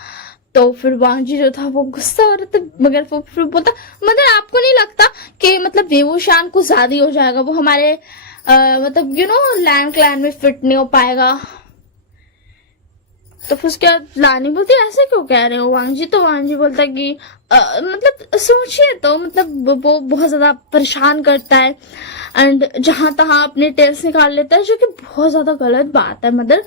तो फिर वांगजी जो था वो गुस्सा हो रहा था, मगर वो फिर बोलता मगर आपको नहीं लगता कि मतलब विभूषण को शादी हो जाएगा, वो हमारे मतलब यू नो लैंड क्लैन में फिट नहीं हो पाएगा। तो फिर उसके बाद लानी बोलती ऐसे क्यों कह रहे हो वांग जी। तो वांग जी बोलता कि मतलब सोचिए तो, मतलब वो बहुत ज्यादा परेशान करता है एंड जहां तहां अपने टेल्स निकाल लेता है, जो कि बहुत ज्यादा गलत बात है मदर।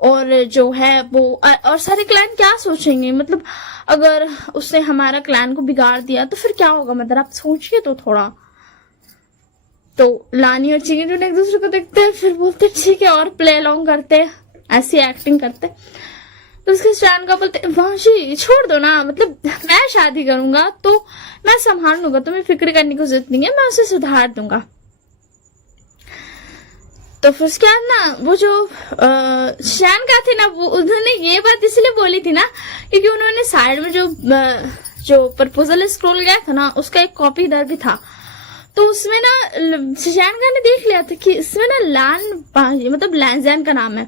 और जो है वो और सारे क्लाइंट क्या सोचेंगे, मतलब अगर उसने हमारा क्लाइंट को बिगाड़ दिया तो फिर क्या होगा मदर, आप सोचिए तो थोड़ा। तो लानी और चिंगी जो एक दूसरे को देखते हैं, फिर बोलते ठीक है और प्ले अलोंग करते हैं, ऐसी एक्टिंग करते। तो उसके स्टैंड का बोलते वांशी छोड़ दो ना, मतलब मैं शादी करूंगा तो मैं संभाल लूंगा, तुम्हें फिक्र करने की जरूरत नहीं है, मैं उसे सुधार दूंगा। तो फिर उसके बाद ना वो जो शैन का थे ना, वो उन्होंने ये बात इसलिए बोली थी ना क्योंकि उन्होंने साइड में जो प्रपोजल स्क्रॉल गया था ना, उसका एक कॉपी इधर भी था। तो उसमें ना शैन का ने देख लिया था कि इसमें ना मतलब लैंजैन का नाम है।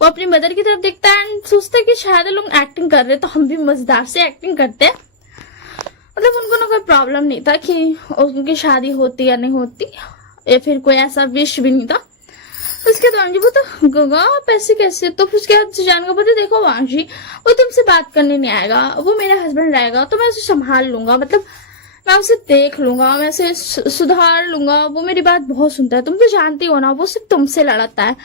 वो अपनी मदर की तरफ देखता है एंड सोचता है कि शायद लोग एक्टिंग कर रहे तो हम भी मजेदार से एक्टिंग करते हैं। मतलब उनको ना कोई प्रॉब्लम नहीं था कि उनकी शादी होती या नहीं होती, या फिर कोई ऐसा विश भी नहीं था। उसके बाद वांजी बोलता गगा पैसे कैसे। तो फिर उसके बाद सुजान को बोलते देखो वांजी, वो तुमसे बात करने नहीं आएगा, वो मेरा हस्बैंड रहेगा तो मैं उसे संभाल लूंगा, मतलब मैं उसे देख लूंगा, मैं उसे सुधार लूंगा। वो मेरी बात बहुत सुनता है, तुम तो जानती हो ना, वो सिर्फ तुमसे लड़ता है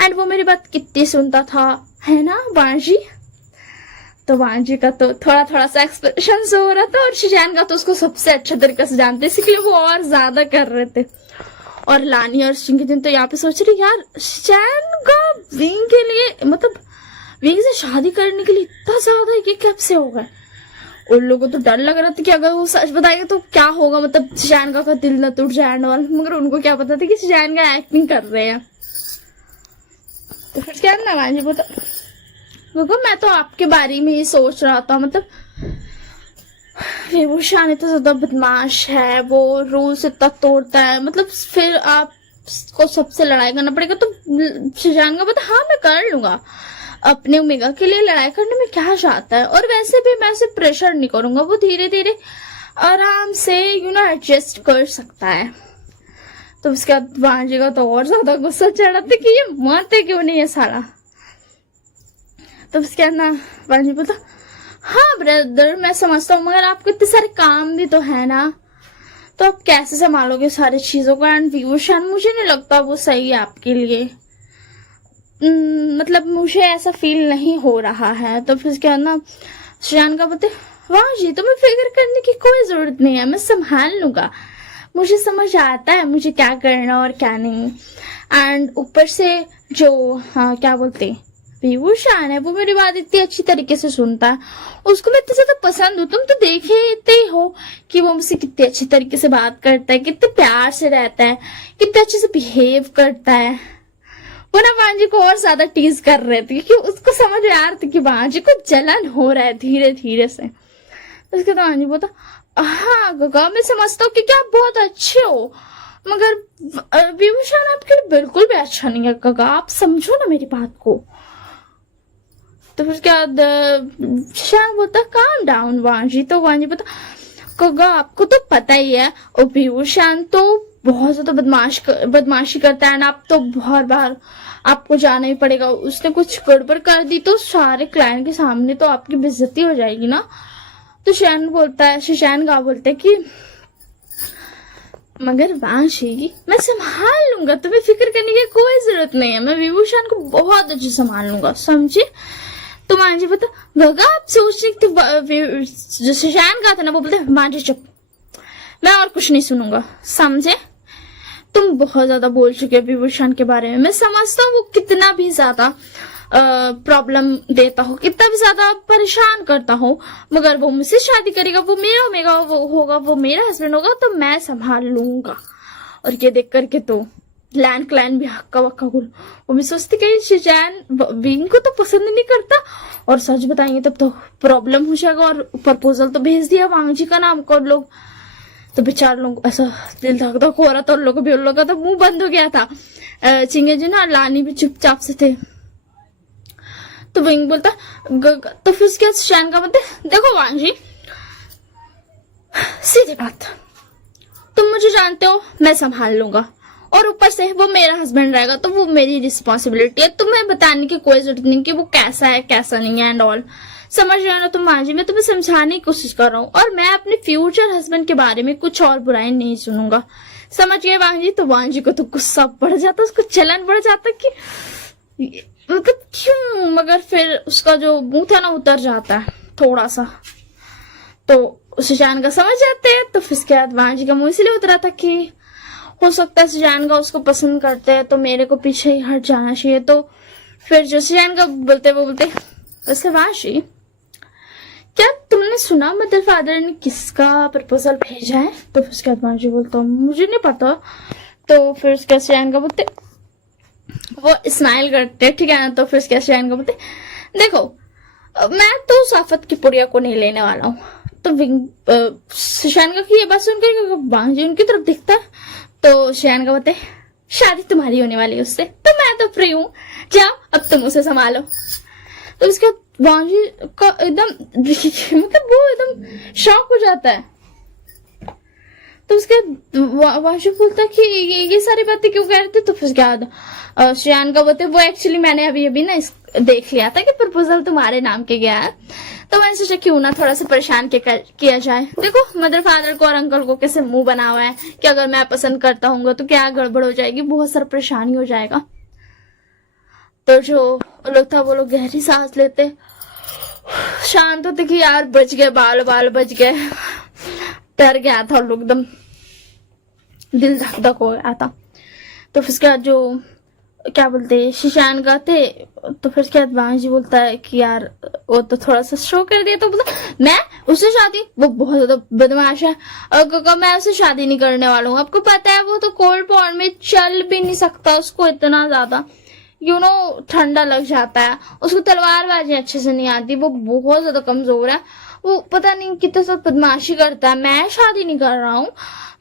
एंड वो मेरी बात कितनी सुनता था, है ना वांजी। तो वांजी का तो थोड़ा थोड़ा सा एक्सप्रेशन हो रहा था और शिजान का तो उसको सबसे अच्छे तरीके से जानते, इसलिए वो और ज्यादा कर रहे थे। और लानी और चिंगी दिन तो यहाँ पे सोच रही यार शिजान का विंग के लिए, मतलब विंग से शादी करने के लिए इतना ज्यादा ये कब से होगा। उन लोगों को तो डर लग रहा था कि अगर वो सच बताएंगे तो क्या होगा, मतलब शिजान का दिल न टूट जाए और, मगर उनको क्या पता था कि शिजान का एक्टिंग कर रहे हैं। तो फिर क्या ना वांजी बोलता मैं तो आपके बारे में ही सोच रहा था, मतलब विभूषण इतना ज्यादा बदमाश है, वो रूल्स इतना तोड़ता है, मतलब फिर आपको सबसे लड़ाई करना पड़ेगा। तो शिजान का पता हाँ मैं कर लूंगा, अपने ओमेगा के लिए लड़ाई करने में क्या जाता है, और वैसे भी मैं उसे प्रेशर नहीं करूंगा, वो धीरे धीरे आराम से एडजस्ट कर सकता है। तो उसके बाद वांजी का तो और ज्यादा गुस्सा चढ़ा था कि ये मारते क्यों नहीं है साला। तो उसके बाद ना वांजी बोलता हाँ ब्रदर मैं समझता हूँ, मगर आपको इतने सारे काम भी तो है ना, तो आप कैसे संभालोगे सारी चीजों को। एंड विभूषण मुझे नहीं लगता वो सही है आपके लिए, मतलब मुझे ऐसा फील नहीं हो रहा है। तो फिर क्या ना शिजान का बोलते वाह जी तुम्हें फिक्र करने की कोई जरूरत नहीं है, मैं संभाल लूंगा, मुझे समझ आता है मुझे क्या करना और क्या नहीं। एंड ऊपर से जो क्या बोलते विभूषण है वो मेरी बात इतनी अच्छी तरीके से सुनता है, उसको मैं इतनी ज्यादा पसंद हूँ। तुम तो देखे ही हो कि वो मुझसे कितने अच्छी तरीके से बात करता है, कितने प्यार से रहता है, कितने अच्छे से बिहेव करता है। वो ना वांजी को और ज्यादा टीज कर रहे थे क्योंकि उसको समझ में आ रहा था कि वांजी को जलन हो रहा है धीरे धीरे से। उसके बाद वांजी बोलता हाँ गगा मैं समझता हूँ कि आप बहुत अच्छे हो, मगर विभूषण आपके लिए बिल्कुल भी अच्छा नहीं है गगा, आप समझो ना मेरी बात को। तो फिर क्या शान बोलता काम डाउन वांजी। तो वांजी बोलता गगा आपको तो पता ही है और विभूषण तो बहुत ज्यादा बदमाशी करता है ना, आप तो बहुत बार आपको जाना ही पड़ेगा, उसने कुछ गड़बड़ कर दी तो सारे क्लाइंट के सामने तो आपकी बेइज्जती हो जाएगी ना। तो शैन बोलता है शिशान का बोलते कि मगर वांशी मैं संभाल लूंगा, तुम्हें फिक्र करने की कोई जरूरत नहीं है, मैं विभूषण को बहुत अच्छे संभाल लूंगा समझे। तो मांझी बोलता गगा आप सोच रही जो शिशान का था ना वो बोलते मांझी चुप, मैं और कुछ नहीं सुनूंगा समझे। तुम बहुत ज्यादा बोल चुके हो विभूषण के बारे में, मैं समझता हूँ वो कितना भी ज्यादा प्रॉब्लम देता हो, कितना भी ज्यादा परेशान करता हो, मगर वो मुझसे शादी करेगा, वो मेरा होगा, वो होगा, वो मेरा हस्बैंड होगा तो मैं संभाल लूंगा। और ये देख करके तो लैंड क्लैन भी हक्का बक्का गुल, वो भी सोचती कि शिजान विंग को तो पसंद नहीं करता और सच बताएंगे तब तो प्रॉब्लम हो जाएगा। और प्रपोजल तो भेज दिया वांगजी का नाम को लोग, तो बेचार लोग ऐसा दिल धक धक हो रहा था, उन लोगों का तो मुंह बंद हो गया था। चिंगे जी ना लानी भी चुपचाप से थे। तो विंग बोलता तो फिर उसके शैन का बोलते देखो वांगजी सीधी बात, तुम मुझे जानते हो मैं संभाल लूंगा, और ऊपर से वो मेरा हस्बैंड रहेगा तो वो मेरी रिस्पॉन्सिबिलिटी है। तुम्हें बताने की कोई जरूरत नहीं कि वो कैसा है कैसा नहीं है एंड ऑल। समझ रहे हो ना तुम माँ जी? मैं तुम्हें समझाने की कोशिश कर रहा हूँ और मैं अपने फ्यूचर हस्बैंड के बारे में कुछ और बुराई नहीं सुनूंगा। समझ गए वांग जी? तो वांग जी को तो गुस्सा बढ़ जाता, उसको चलन बढ़ जाता कि मतलब क्यों, मगर फिर उसका जो मुंह था ना उतर जाता है थोड़ा सा। तो सुजान का समझ जाते हैं। तो फिर उसके बाद वांग जी का मुंह इसलिए उतरा था कि हो सकता है सुजान का उसको पसंद करते हैं तो मेरे को पीछे ही हट जाना चाहिए। तो फिर जो सुजान का बोलते वो बोलते वैसे वाशी, क्या तुमने सुना मदर फादर ने किसका प्रपोजल भेजा है? तो फिर उसके बाद वाशी बोलता मुझे नहीं पता। तो फिर उसके सुजान का बोलते वो स्माइल करते, ठीक है ना। तो फिर उसके सुजान का बोलते देखो मैं तो साफत की पुड़िया को नहीं लेने वाला हूँ। तो सुशान का ये बात सुनकर वांग जी उनकी तरफ दिखता है। तो सुशान का बोलते शादी तुम्हारी होने वाली है उससे, तो मैं तो फ्री हूँ, जाओ अब तुम उसे संभालो। तो उसके वांग जी का एकदम मतलब वो एकदम शॉक हो जाता है। तो उसके वाशु बोलता कि ये सारी बातें क्यों कह रहे थे? तो फिर क्या सुशान का बोलते वो एक्चुअली मैंने अभी ना देख लिया था कि प्रपोजल तुम्हारे नाम के गया है, तो मैंने सोचा क्यों ना थोड़ा सा परेशान किया जाए। देखो मदर फादर को और अंकल को कैसे मुंह बना हुआ है कि अगर मैं पसंद करता हूँ तो क्या गड़बड़ हो जाएगी, बहुत सारा परेशानी हो जाएगा। तो जो लोग था वो लोग गहरी सांस लेते, शांत होते कि यार बच गए, बाल बच गए। डर गया था लोग, एकदम दिल धक धक हो गया था। तो फिर उसके बाद जो क्या बोलते शीशान का थे। तो फिर उसके बाद वांग जी बोलता है कि यार वो तो थोड़ा सा शो कर दिया। तो बोलता मैं उससे शादी, वो बहुत ज्यादा बदमाश है और मैं उससे शादी नहीं करने वाला हूँ। आपको पता है वो तो कोल्ड पॉन्ड में चल भी नहीं सकता, उसको इतना ज्यादा ठंडा लग जाता है, उसको तलवारबाजी अच्छे से नहीं आती, वो बहुत ज्यादा कमजोर है, वो पता नहीं कितना सब बदमाशी करता है, मैं शादी नहीं कर रहा हूँ।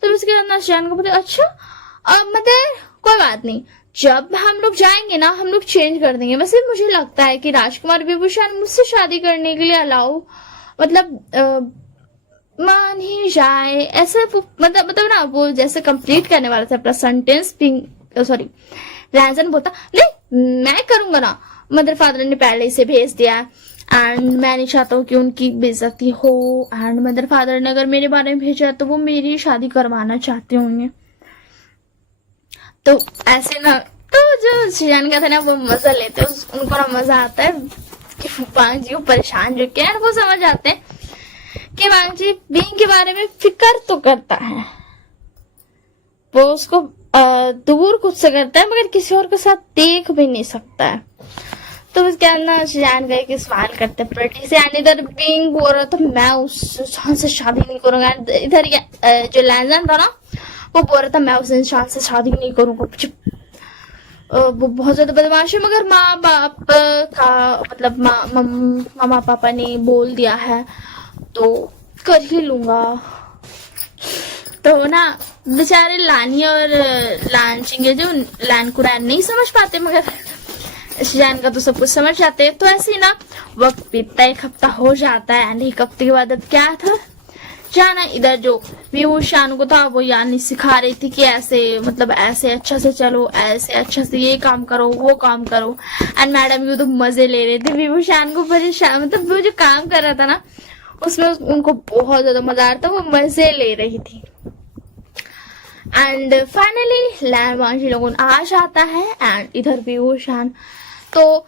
तो उसके बाद नाशियान को बोलते अच्छा मतलब कोई बात नहीं, जब हम लोग जाएंगे ना हम लोग चेंज कर देंगे। वैसे मुझे लगता है कि राजकुमार विभूषण मुझसे शादी करने के लिए अलाउ मतलब मान ही जाए ऐसे। मतलब ना वो जैसे कंप्लीट करने वाला था अपना सेंटेंस, सॉरी रैंसन बोलता नहीं मैं करूंगा ना, मदर फादर ने पहले इसे भेज दिया एंड मैं नहीं चाहता हूँ कि उनकी बेइज्जती हो, एंड मदर फादर ने अगर मेरे बारे में भेजा तो वो मेरी शादी करवाना चाहते होंगे। तो ऐसे ना तो जो सुजान का था ना वो मजा लेते, उनको ना मजा आता है कि वांग जी को परेशान जो किया, वो समझ आते हैं कि वांग जी बीइंग के बारे में फिक्र तो करता है, वो उसको दूर खुद से करता है मगर किसी और के साथ देख भी नहीं सकता है। तो उसके अंदर सुजान गए कि सवाल करते प्रटी से, इधर बीइंग बोल रहा था मैं उस इंसान से शादी नहीं करूंगा, इधर जो लैंजन था ना वो बोल रहा था मैं उस इंसान से शादी नहीं करूंगा। वो बहुत ज्यादा बदमाश है मगर माँ बाप का मतलब मामा पापा ने बोल दिया है तो कर ही लूंगा। तो ना बेचारे लानी और लांचिंगे जो लैन कुरैन नहीं समझ पाते मगर सुजान का तो सब कुछ समझ जाते हैं। तो ऐसे ही ना वक्त बीतता, एक हफ्ता हो जाता है एंड एक हफ्ते के बाद अब क्या था जाना, इधर जो विभूषण को था वो यानी सिखा रही थी कि ऐसे मतलब ऐसे अच्छा से चलो, ऐसे अच्छा से ये काम करो वो काम करो, एंड मैडम यू तो मजे ले रहे थे विभूषण को परेशान, मतलब वो जो काम कर रहा था ना उसमें उनको बहुत ज्यादा मजा आ रहा था, वो मजे ले रही थी। एंड फाइनली लैंडवांशी लोगों आ जाता है एंड इधर विभूषण तो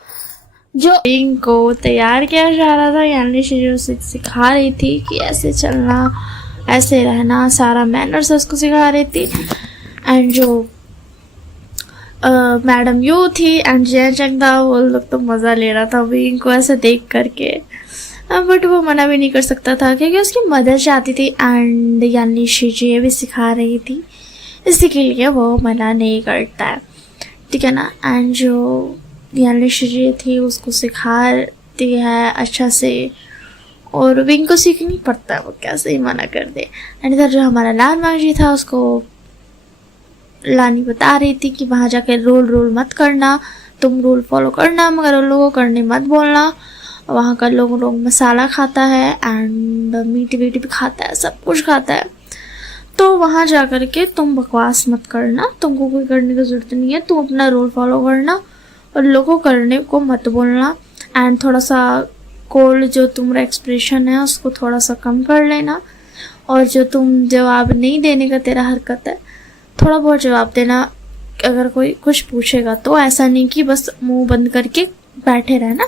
जो इनको तैयार किया जा रहा था यानी जो सिखा रही थी कि ऐसे चलना ऐसे रहना, सारा मैनर्स उसको सिखा रही थी। एंड जो मैडम यू थी एंड जय चंग था वो लोग तो मज़ा ले रहा था भी इनको ऐसे देख करके, बट वो मना भी नहीं कर सकता था क्योंकि उसकी मदर चाहती थी एंड यानी शिजी भी सिखा रही थी, इसी के लिए वो मना नहीं करता है, ठीक है ना। एंड जो यानी शिजी थी उसको सिखाती है अच्छा से और विंग को सीख नहीं पड़ता है वो कैसे ही मना कर दे। एंड इधर जो हमारा लाल मांझी था उसको लानी बता रही थी कि वहाँ जाकर रोल मत करना, तुम रूल फॉलो करना मगर उन लोगों को करने मत बोलना, वहाँ का लोग मसाला खाता है एंड मीट वीट भी खाता है, सब कुछ खाता है। तो वहां जाकर के तुम बकवास मत करना, तुमको कोई करने की जरूरत नहीं है, तुम अपना रोल फॉलो करना और लोगों को करने को मत बोलना। एंड थोड़ा सा कोल्ड जो तुम्हारा एक्सप्रेशन है उसको थोड़ा सा कम कर लेना, और जो तुम जवाब नहीं देने का तेरा हरकत है, थोड़ा बहुत जवाब देना अगर कोई कुछ पूछेगा तो, ऐसा नहीं कि बस मुंह बंद करके बैठे रहना।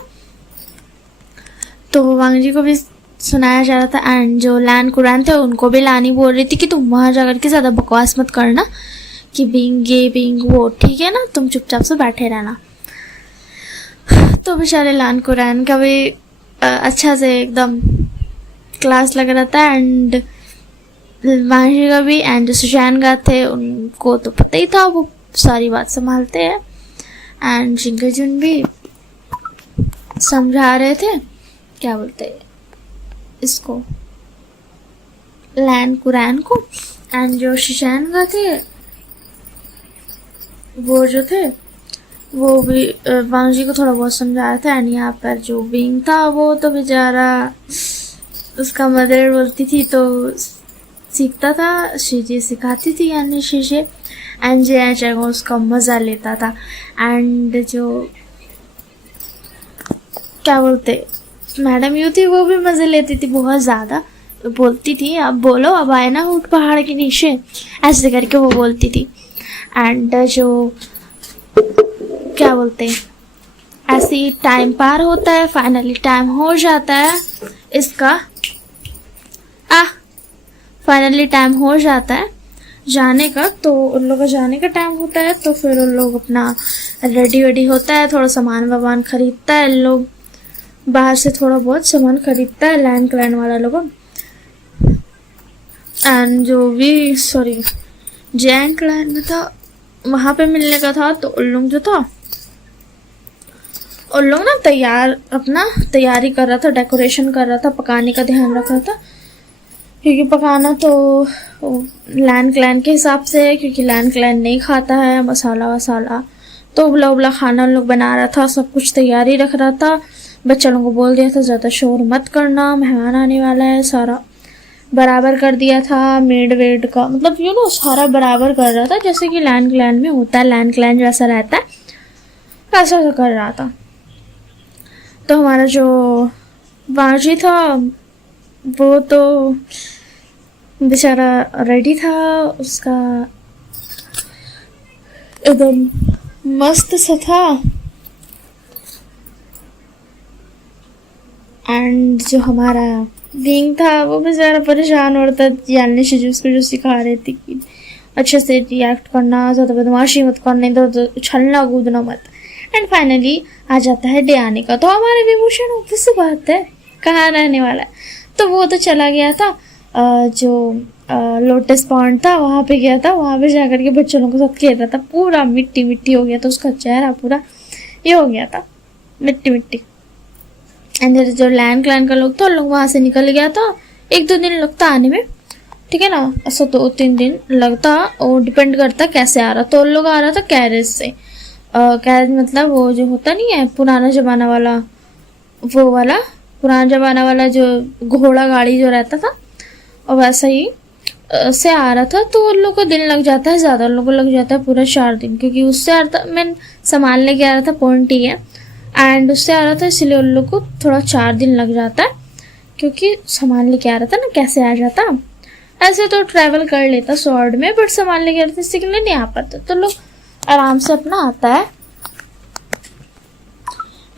तो वांग जी को भी सुनाया जा रहा था, एंड जो लैन कुरान थे उनको भी लानी बोल रही थी कि तुम वहां जाकर के ज्यादा बकवास मत करना कि बीइंग ये बीइंग वो, ठीक है ना, तुम चुपचाप से बैठे रहना। तो बेचारे लैन कुरान का भी अच्छा से एकदम क्लास लग रहा था, एंड वांशी का भी, एंड जो सुशान का थे उनको तो पता ही था वो सारी बात संभालते हैं। एंड जिंगजुन भी समझा रहे थे, क्या बोलते हैं इसको, लैन कुरान को। एंड जो शिशान का थे वो जो थे वो भी वांशी को थोड़ा बहुत समझा रहा था। एंड यहाँ पर जो विंग था वो तो बेचारा, उसका मदर बोलती थी तो सीखता था, शीजे सिखाती थी यानी शीशे, एंड जे उसका मजा लेता था। एंड जो क्या बोलते मैडम यू थी वो भी मजे लेती थी बहुत ज्यादा, बोलती थी अब बोलो, अब आए ना ऊँट पहाड़ के नीचे, ऐसे करके वो बोलती थी। एंड जो क्या बोलते ऐसे ही टाइम पार होता है, फाइनली टाइम हो जाता है इसका, फाइनली टाइम हो जाता है जाने का। तो उन लोगों का जाने का टाइम होता है, तो फिर उन लोग अपना रेडी वेडी होता है, थोड़ा सामान वामान खरीदता है, लोग बाहर से थोड़ा बहुत सामान खरीदता है लैंड क्लैन वाला लोग। एंड जो भी जैन क्लैन में था वहां पे मिलने का था, तो उन लोग जो था उन लोग ना तैयारी कर रहा था, डेकोरेशन कर रहा था, पकाने का ध्यान रख रहा था, क्योंकि पकाना तो लैंड क्लैन के हिसाब से है, क्योंकि लैंड क्लैन नहीं खाता है मसाला वसाला, तो उबला उबला खाना लोग बना रहा था, सब कुछ तैयारी रख रहा था। बच्चा लोगों को बोल दिया था ज़्यादा शोर मत करना, मेहमान आने वाला है, सारा बराबर कर दिया था, मेड वेड का मतलब सारा बराबर कर रहा था, जैसे कि लैंड क्लैन में होता है, लैंड क्लैन जैसा रहता है वैसा कर रहा था। तो हमारा जो बाजी था वो तो बेचारा रेडी था, उसका एकदम मस्त सा था। एंड जो हमारा विंग था वो बेचारा परेशान हो रहा था जानने से, उसको जो सिखा रहे थे कि अच्छे से रिएक्ट करना, ज़्यादा बदमाशी मत करना, इधर उछलना कूदना मत। एंड फाइनली आ जाता है डे आने का, तो हमारे विभूषण ऑब्वियस बात है कहाँ रहने वाला है, तो वो तो चला गया था जो लोटस पॉन्ड था वहाँ पे गया था, वहाँ पे जाकर के बच्चों लोगों के साथ खेल रहा था, पूरा मिट्टी मिट्टी हो गया था, उसका चेहरा पूरा ये हो गया था मिट्टी मिट्टी। एंड जो लैंड क्लैन का लोग था लोग वहाँ से निकल गया था, 1-2 दिन लगता आने में, ठीक है ना, ऐसा 2-3 दिन लगता, और डिपेंड करता कैसे आ रहा। तो उन लोग आ रहा था कैरेज से, कैरेज मतलब वो जो होता नहीं है पुराना जमाना वाला, वो वाला पुराना जमाना वाला जो घोड़ा गाड़ी जो रहता था, और वैसा ही से आ रहा था। तो उन लोग को दिन लग जाता है, ज़्यादा लोगों को लग जाता है पूरा 4 दिन, क्योंकि उससे आ रहा था, मैं सामान लेके आ रहा था पॉइंट ही है, एंड उससे आ रहा था, इसलिए उन लोग को थोड़ा 4 दिन लग जाता है, क्योंकि सामान लेके आ रहा था ना, कैसे आ जाता, ऐसे तो ट्रैवल कर लेता स्वॉर्ड में, बट सामान लेके आ रहा था इसी के लिए नहीं आ पाता, तो लोग आराम से अपना आता है।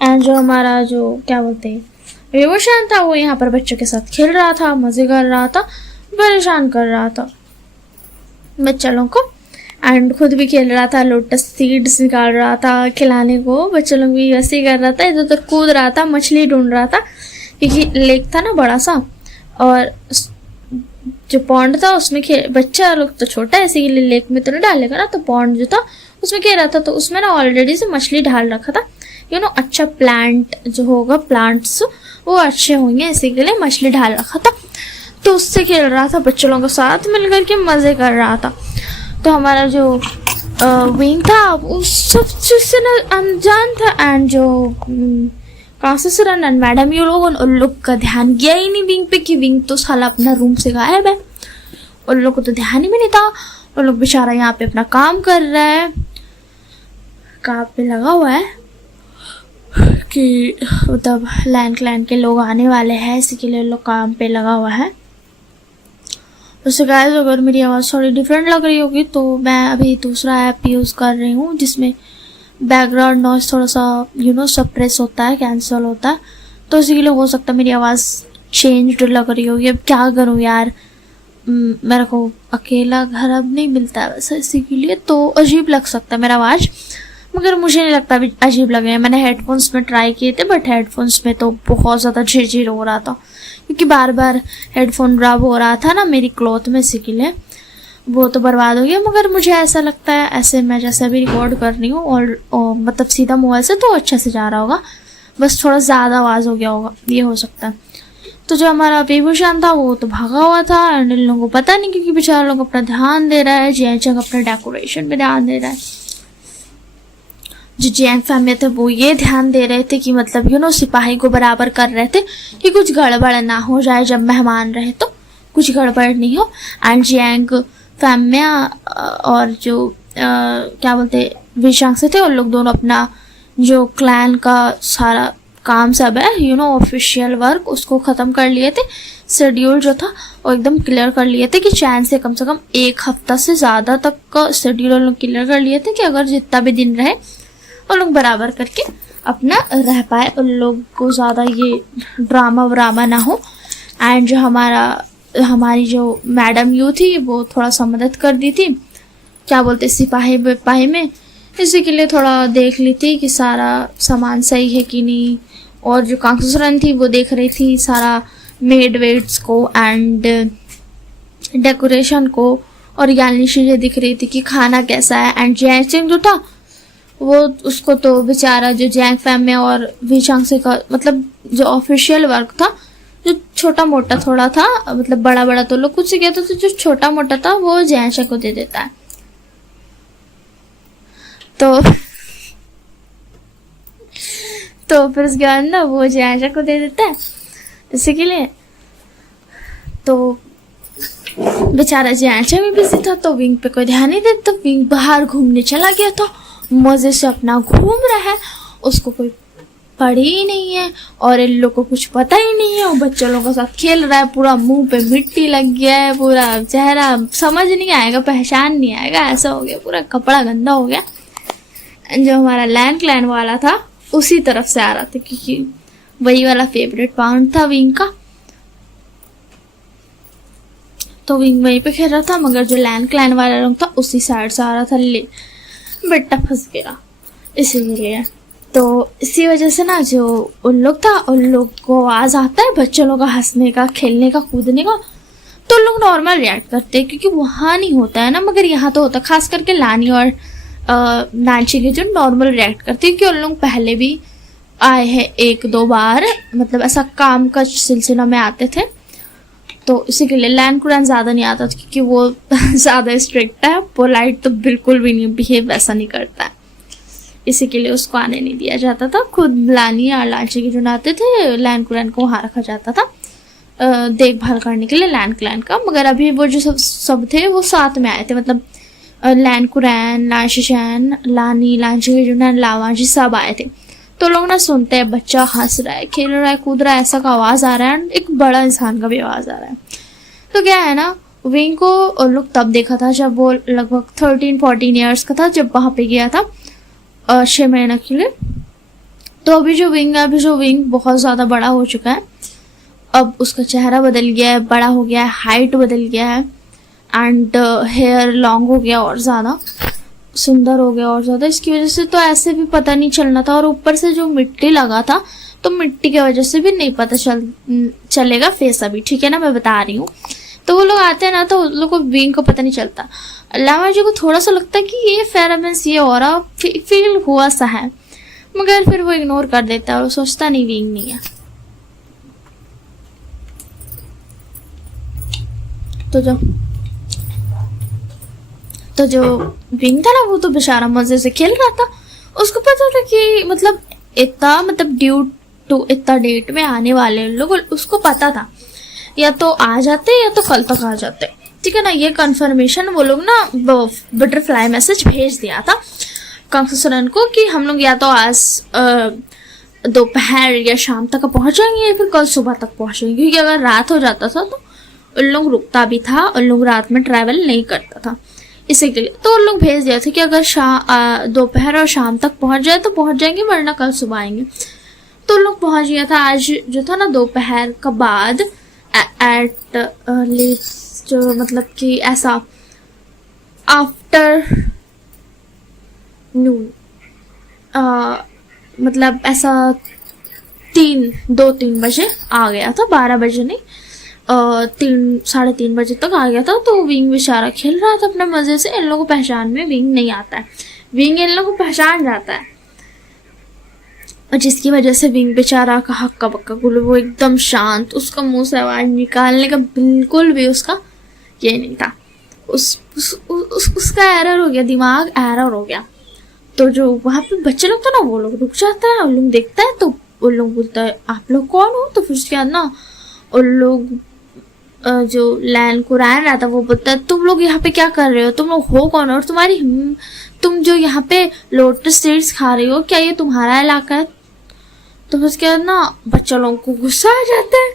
एंड जो हमारा जो क्या बोलते हैं विभूषण था वो यहाँ पर बच्चों के साथ खेल रहा था, मजे कर रहा था, परेशान कर रहा था बच्चा लोगों को, एंड खुद भी खेल रहा था, लोटस सीड्स निकाल रहा था खिलाने को, बच्चों लोग भी वैसे ही कर रहा था, इधर उधर कूद रहा था, मछली ढूंढ रहा था, क्योंकि लेक था ना बड़ा सा, और जो पॉन्ड था उसमें बच्चा लोग तो छोटा है इसीलिए लेक में तो नहीं डालेगा ना, तो पॉन्ड जो था उसमें खेल रहा था, तो उसमें ना ऑलरेडी से मछली ढाल रखा था, अच्छा प्लांट जो होगा, प्लांट्स वो अच्छे होंगे इसी के लिए मछली ढाल रखा था, तो उससे खेल रहा था, बच्चों लोगों के साथ मिलकर के मजे कर रहा था। तो हमारा जो विंग था वो सब चीज से अनजान था, एंड जो कांसेसरन एंड मैडम ये लोग उन लोग का ध्यान गया ही नहीं विंग पे, कि विंग तो साला अपना रूम से गायब है, उन लोग को तो ध्यान ही भी नहीं था। उन लोग बेचारा यहाँ पे अपना काम कर रहा है, काम पे लगा हुआ है कि मतलब लैंड के लोग आने वाले हैं, इसी के लिए लोग काम पे लगा हुआ है। वैसे गाइस अगर मेरी आवाज़ थोड़ी डिफरेंट लग रही होगी तो मैं अभी दूसरा ऐप यूज़ कर रही हूँ जिसमें बैकग्राउंड नॉइस थोड़ा सा सप्रेस होता है, कैंसिल होता है, तो इसी के लिए हो सकता है मेरी आवाज़ चेंज्ड लग रही होगी। अब क्या करूँ यार, मेरे को अकेला घर अब नहीं मिलता है वैसे, इसी के लिए तो अजीब लग सकता है मेरा आवाज़, मगर मुझे नहीं लगता अभी अजीब लगे। मैंने हेडफोन्स में ट्राई किए थे बट हेडफोन्स में तो बहुत ज़्यादा झिरझिर हो रहा था क्योंकि बार बार हेडफोन रब हो रहा था ना मेरी क्लॉथ में, इसी के लिए वो तो बर्बाद हो गया। मगर मुझे ऐसा लगता है ऐसे मैं जैसे अभी रिकॉर्ड कर रही हूँ और मतलब सीधा मोबाइल से तो अच्छे से जा रहा होगा, बस थोड़ा ज़्यादा आवाज़ हो गया होगा, ये हो सकता है। तो जो हमारा बेभूषण था वो तो भागा हुआ था एंड इन लोगों को पता नहीं क्योंकि बेचारा लोग अपना ध्यान दे रहा है, जैंग अपना डेकोरेशन पे ध्यान दे रहा है। जो जैंग फैमिली थे वो ये ध्यान दे रहे थे कि मतलब सिपाही को बराबर कर रहे थे कि कुछ गड़बड़ ना हो जाए, जब मेहमान रहे तो कुछ गड़बड़ नहीं हो। एंड जैंग फैमिया और जो क्या बोलते विशांग से थे, उन लोग दोनों अपना जो क्लैन का सारा काम सब है ऑफिशियल वर्क उसको ख़त्म कर लिए थे। शेड्यूल जो था वो एकदम क्लियर कर लिए थे कि चैन से कम 1 हफ्ता से ज़्यादा तक का शेड्यूल उन लोग क्लियर कर लिए थे कि अगर जितना भी दिन रहे उन लोग बराबर करके अपना रह पाए, उन लोग को ज़्यादा ये ड्रामा ना हो। एंड जो हमारी जो मैडम यू थी वो थोड़ा सा मदद कर दी थी, क्या बोलते सिपाही विपाही में, इसी के लिए थोड़ा देख ली थी कि सारा सामान सही है कि नहीं। और जो कांसुसरन थी वो देख रही थी सारा मेड वेड्स को एंड डेकोरेशन को, और यानी चीज़ें दिख रही थी कि खाना कैसा है। एंड जैंग जो था वो उसको तो बेचारा जो जैंग फैमिली और विशांग से का मतलब जो ऑफिशियल वर्क था, जो छोटा मोटा थोड़ा था, मतलब बड़ा बड़ा तो लोग कुछ से कहते थे, जो छोटा मोटा था वो जैंग को दे देता है। तो फिर उसके बाद ना वो जैंग को दे देता है, इसी के लिए तो बेचारा जैंग भी बिजी था तो विंग पे कोई ध्यान नहीं देता। तो विंग बाहर घूमने चला गया था, मजे से अपना घूम रहा है, उसको कोई पड़ी ही नहीं है और इन लोग को कुछ पता ही नहीं है। और बच्चों लोगों के साथ खेल रहा है, पूरा मुंह पे मिट्टी लग गया है, पूरा चेहरा समझ नहीं आएगा, पहचान नहीं आएगा, ऐसा हो गया, पूरा कपड़ा गंदा हो गया। जो हमारा लैंड क्लैन वाला था उसी तरफ से आ रहा था क्योंकि वही वाला फेवरेट पाउंड था विंग का, तो विंग वहीं पे खेल रहा था। मगर जो लैंड क्लैन वाला लोग था उसी साइड से आ रहा था, ले बेटा फंस गया इसीलिए। तो इसी वजह से ना जो उन लोग था उन लोग को आवाज आता है बच्चों लोग का हंसने का, खेलने का, कूदने का, तो लोग नॉर्मल रिएक्ट करते हैं क्योंकि वहाँ नहीं होता है ना, मगर यहाँ तो होता है। खास करके लानी और नांची के जो नॉर्मल रिएक्ट करते हैं क्योंकि उन लोग पहले भी आए हैं 1-2 बार, मतलब ऐसा काम का सिलसिला में आते थे, तो इसी के लिए लैंड कुरान ज़्यादा नहीं आता था क्योंकि वो ज़्यादा स्ट्रिक्ट है, पोलाइट तो बिल्कुल भी नहीं, बिहेव वैसा नहीं करता है, इसी के लिए उसको आने नहीं दिया जाता था। खुद लानी और लांची के जो आते थे लैंड कुरान को वहाँ रखा जाता था देखभाल करने के लिए लैंड क्लैन का। मगर अभी वो जो सब थे वो साथ में आए थे, मतलब लैंड कुरान, लाशिशान, लानी, लांची के जो लावाजी सब आए थे। तो लोग ना सुनते हैं बच्चा हंस रहा है, खेल रहा है, कूद रहा है, ऐसा का आवाज़ आ रहा है, एक बड़ा इंसान का भी आवाज़ आ रहा है। तो क्या है ना, विंग को उन लोग तब देखा था जब वो लगभग 13-14 ईयर्स का था, जब वहाँ पे गया था 6 महीने के लिए। तो अभी जो विंग है, अभी जो विंग बहुत ज़्यादा बड़ा हो चुका है, अब उसका चेहरा बदल गया है, बड़ा हो गया है, हाइट बदल गया है एंड हेयर लॉन्ग हो गया और ज़्यादा सुंदर हो गया और ज़्यादा। इसकी वजह से तो ऐसे भी पता नहीं चलना था, और ऊपर से जो मिट्टी लगा था तो मिट्टी की वजह से भी नहीं पता चलेगा फेस अभी, ठीक है ना, मैं बता रही हूँ। तो वो लोग आते हैं ना तो उन लोग को विंग को पता नहीं चलता। लामा जी को थोड़ा सा लगता है कि ये फेरामेंस ये हो रहा फील हुआ सा है, मगर फिर वो इग्नोर कर देता है और सोचता नहीं विंग नहीं है। तो जो विंग था ना वो तो बेचारा मजे से खेल रहा था, उसको पता था कि मतलब इतना ड्यू टू इतना डेट में आने वाले लोग, उसको पता था या तो आ जाते या तो कल तक आ जाते, ठीक है ना। ये कंफर्मेशन वो लोग ना बटरफ्लाई मैसेज भेज दिया था कांगसूरन को कि हम लोग या तो आज दोपहर या शाम तक पहुंच जाएंगे या फिर कल सुबह तक पहुंचेंगे, क्योंकि अगर रात हो जाता था तो उन लोग रुकता भी था, उन लोग रात में ट्रैवल नहीं करता था, इसी के लिए तो उन लोग भेज दिया था कि अगर दोपहर और शाम तक पहुंच जाए तो पहुंच जाएंगे, वरना कल सुबह आएंगे। तो उन लोग पहुंच गया था आज जो था ना दोपहर का बाद एट लीस्ट, जो मतलब कि ऐसा आफ्टर नून, मतलब ऐसा 2-3 बजे आ गया था, 12 बजे नहीं, 3-3:30 बजे तक आ गया था। तो विंग बेचारा खेल रहा था अपने मजे से। इन लोगों को पहचान में विंग नहीं आता है, विंग इन लोगों को पहचान जाता है, और जिसकी वजह से विंग बेचारा का हक्का बक्का गुल्लू वो एकदम शांत, उसका मुंह से आवाज निकालने का बिल्कुल भी उसका ये नहीं था। उसका एरर हो गया, दिमाग एरर हो गया। तो जो वहाँ पे बच्चे लोग थे ना वो लोग रुक जाता है, उन लोग देखता है तो उन लोग बोलता है आप लोग कौन हो। तो फिर उसके बाद ना उन लोग जो लैन कुरान रहा था वो बोलता है तुम लोग यहाँ पे क्या कर रहे हो, तुम लोग हो कौन, और तुम्हारी तुम जो यहाँ पे लोटस सीड्स खा रही हो क्या ये तुम्हारा इलाका है। तो फिर उसके बाद ना बच्चा लोगों को गुस्सा आ जाता है,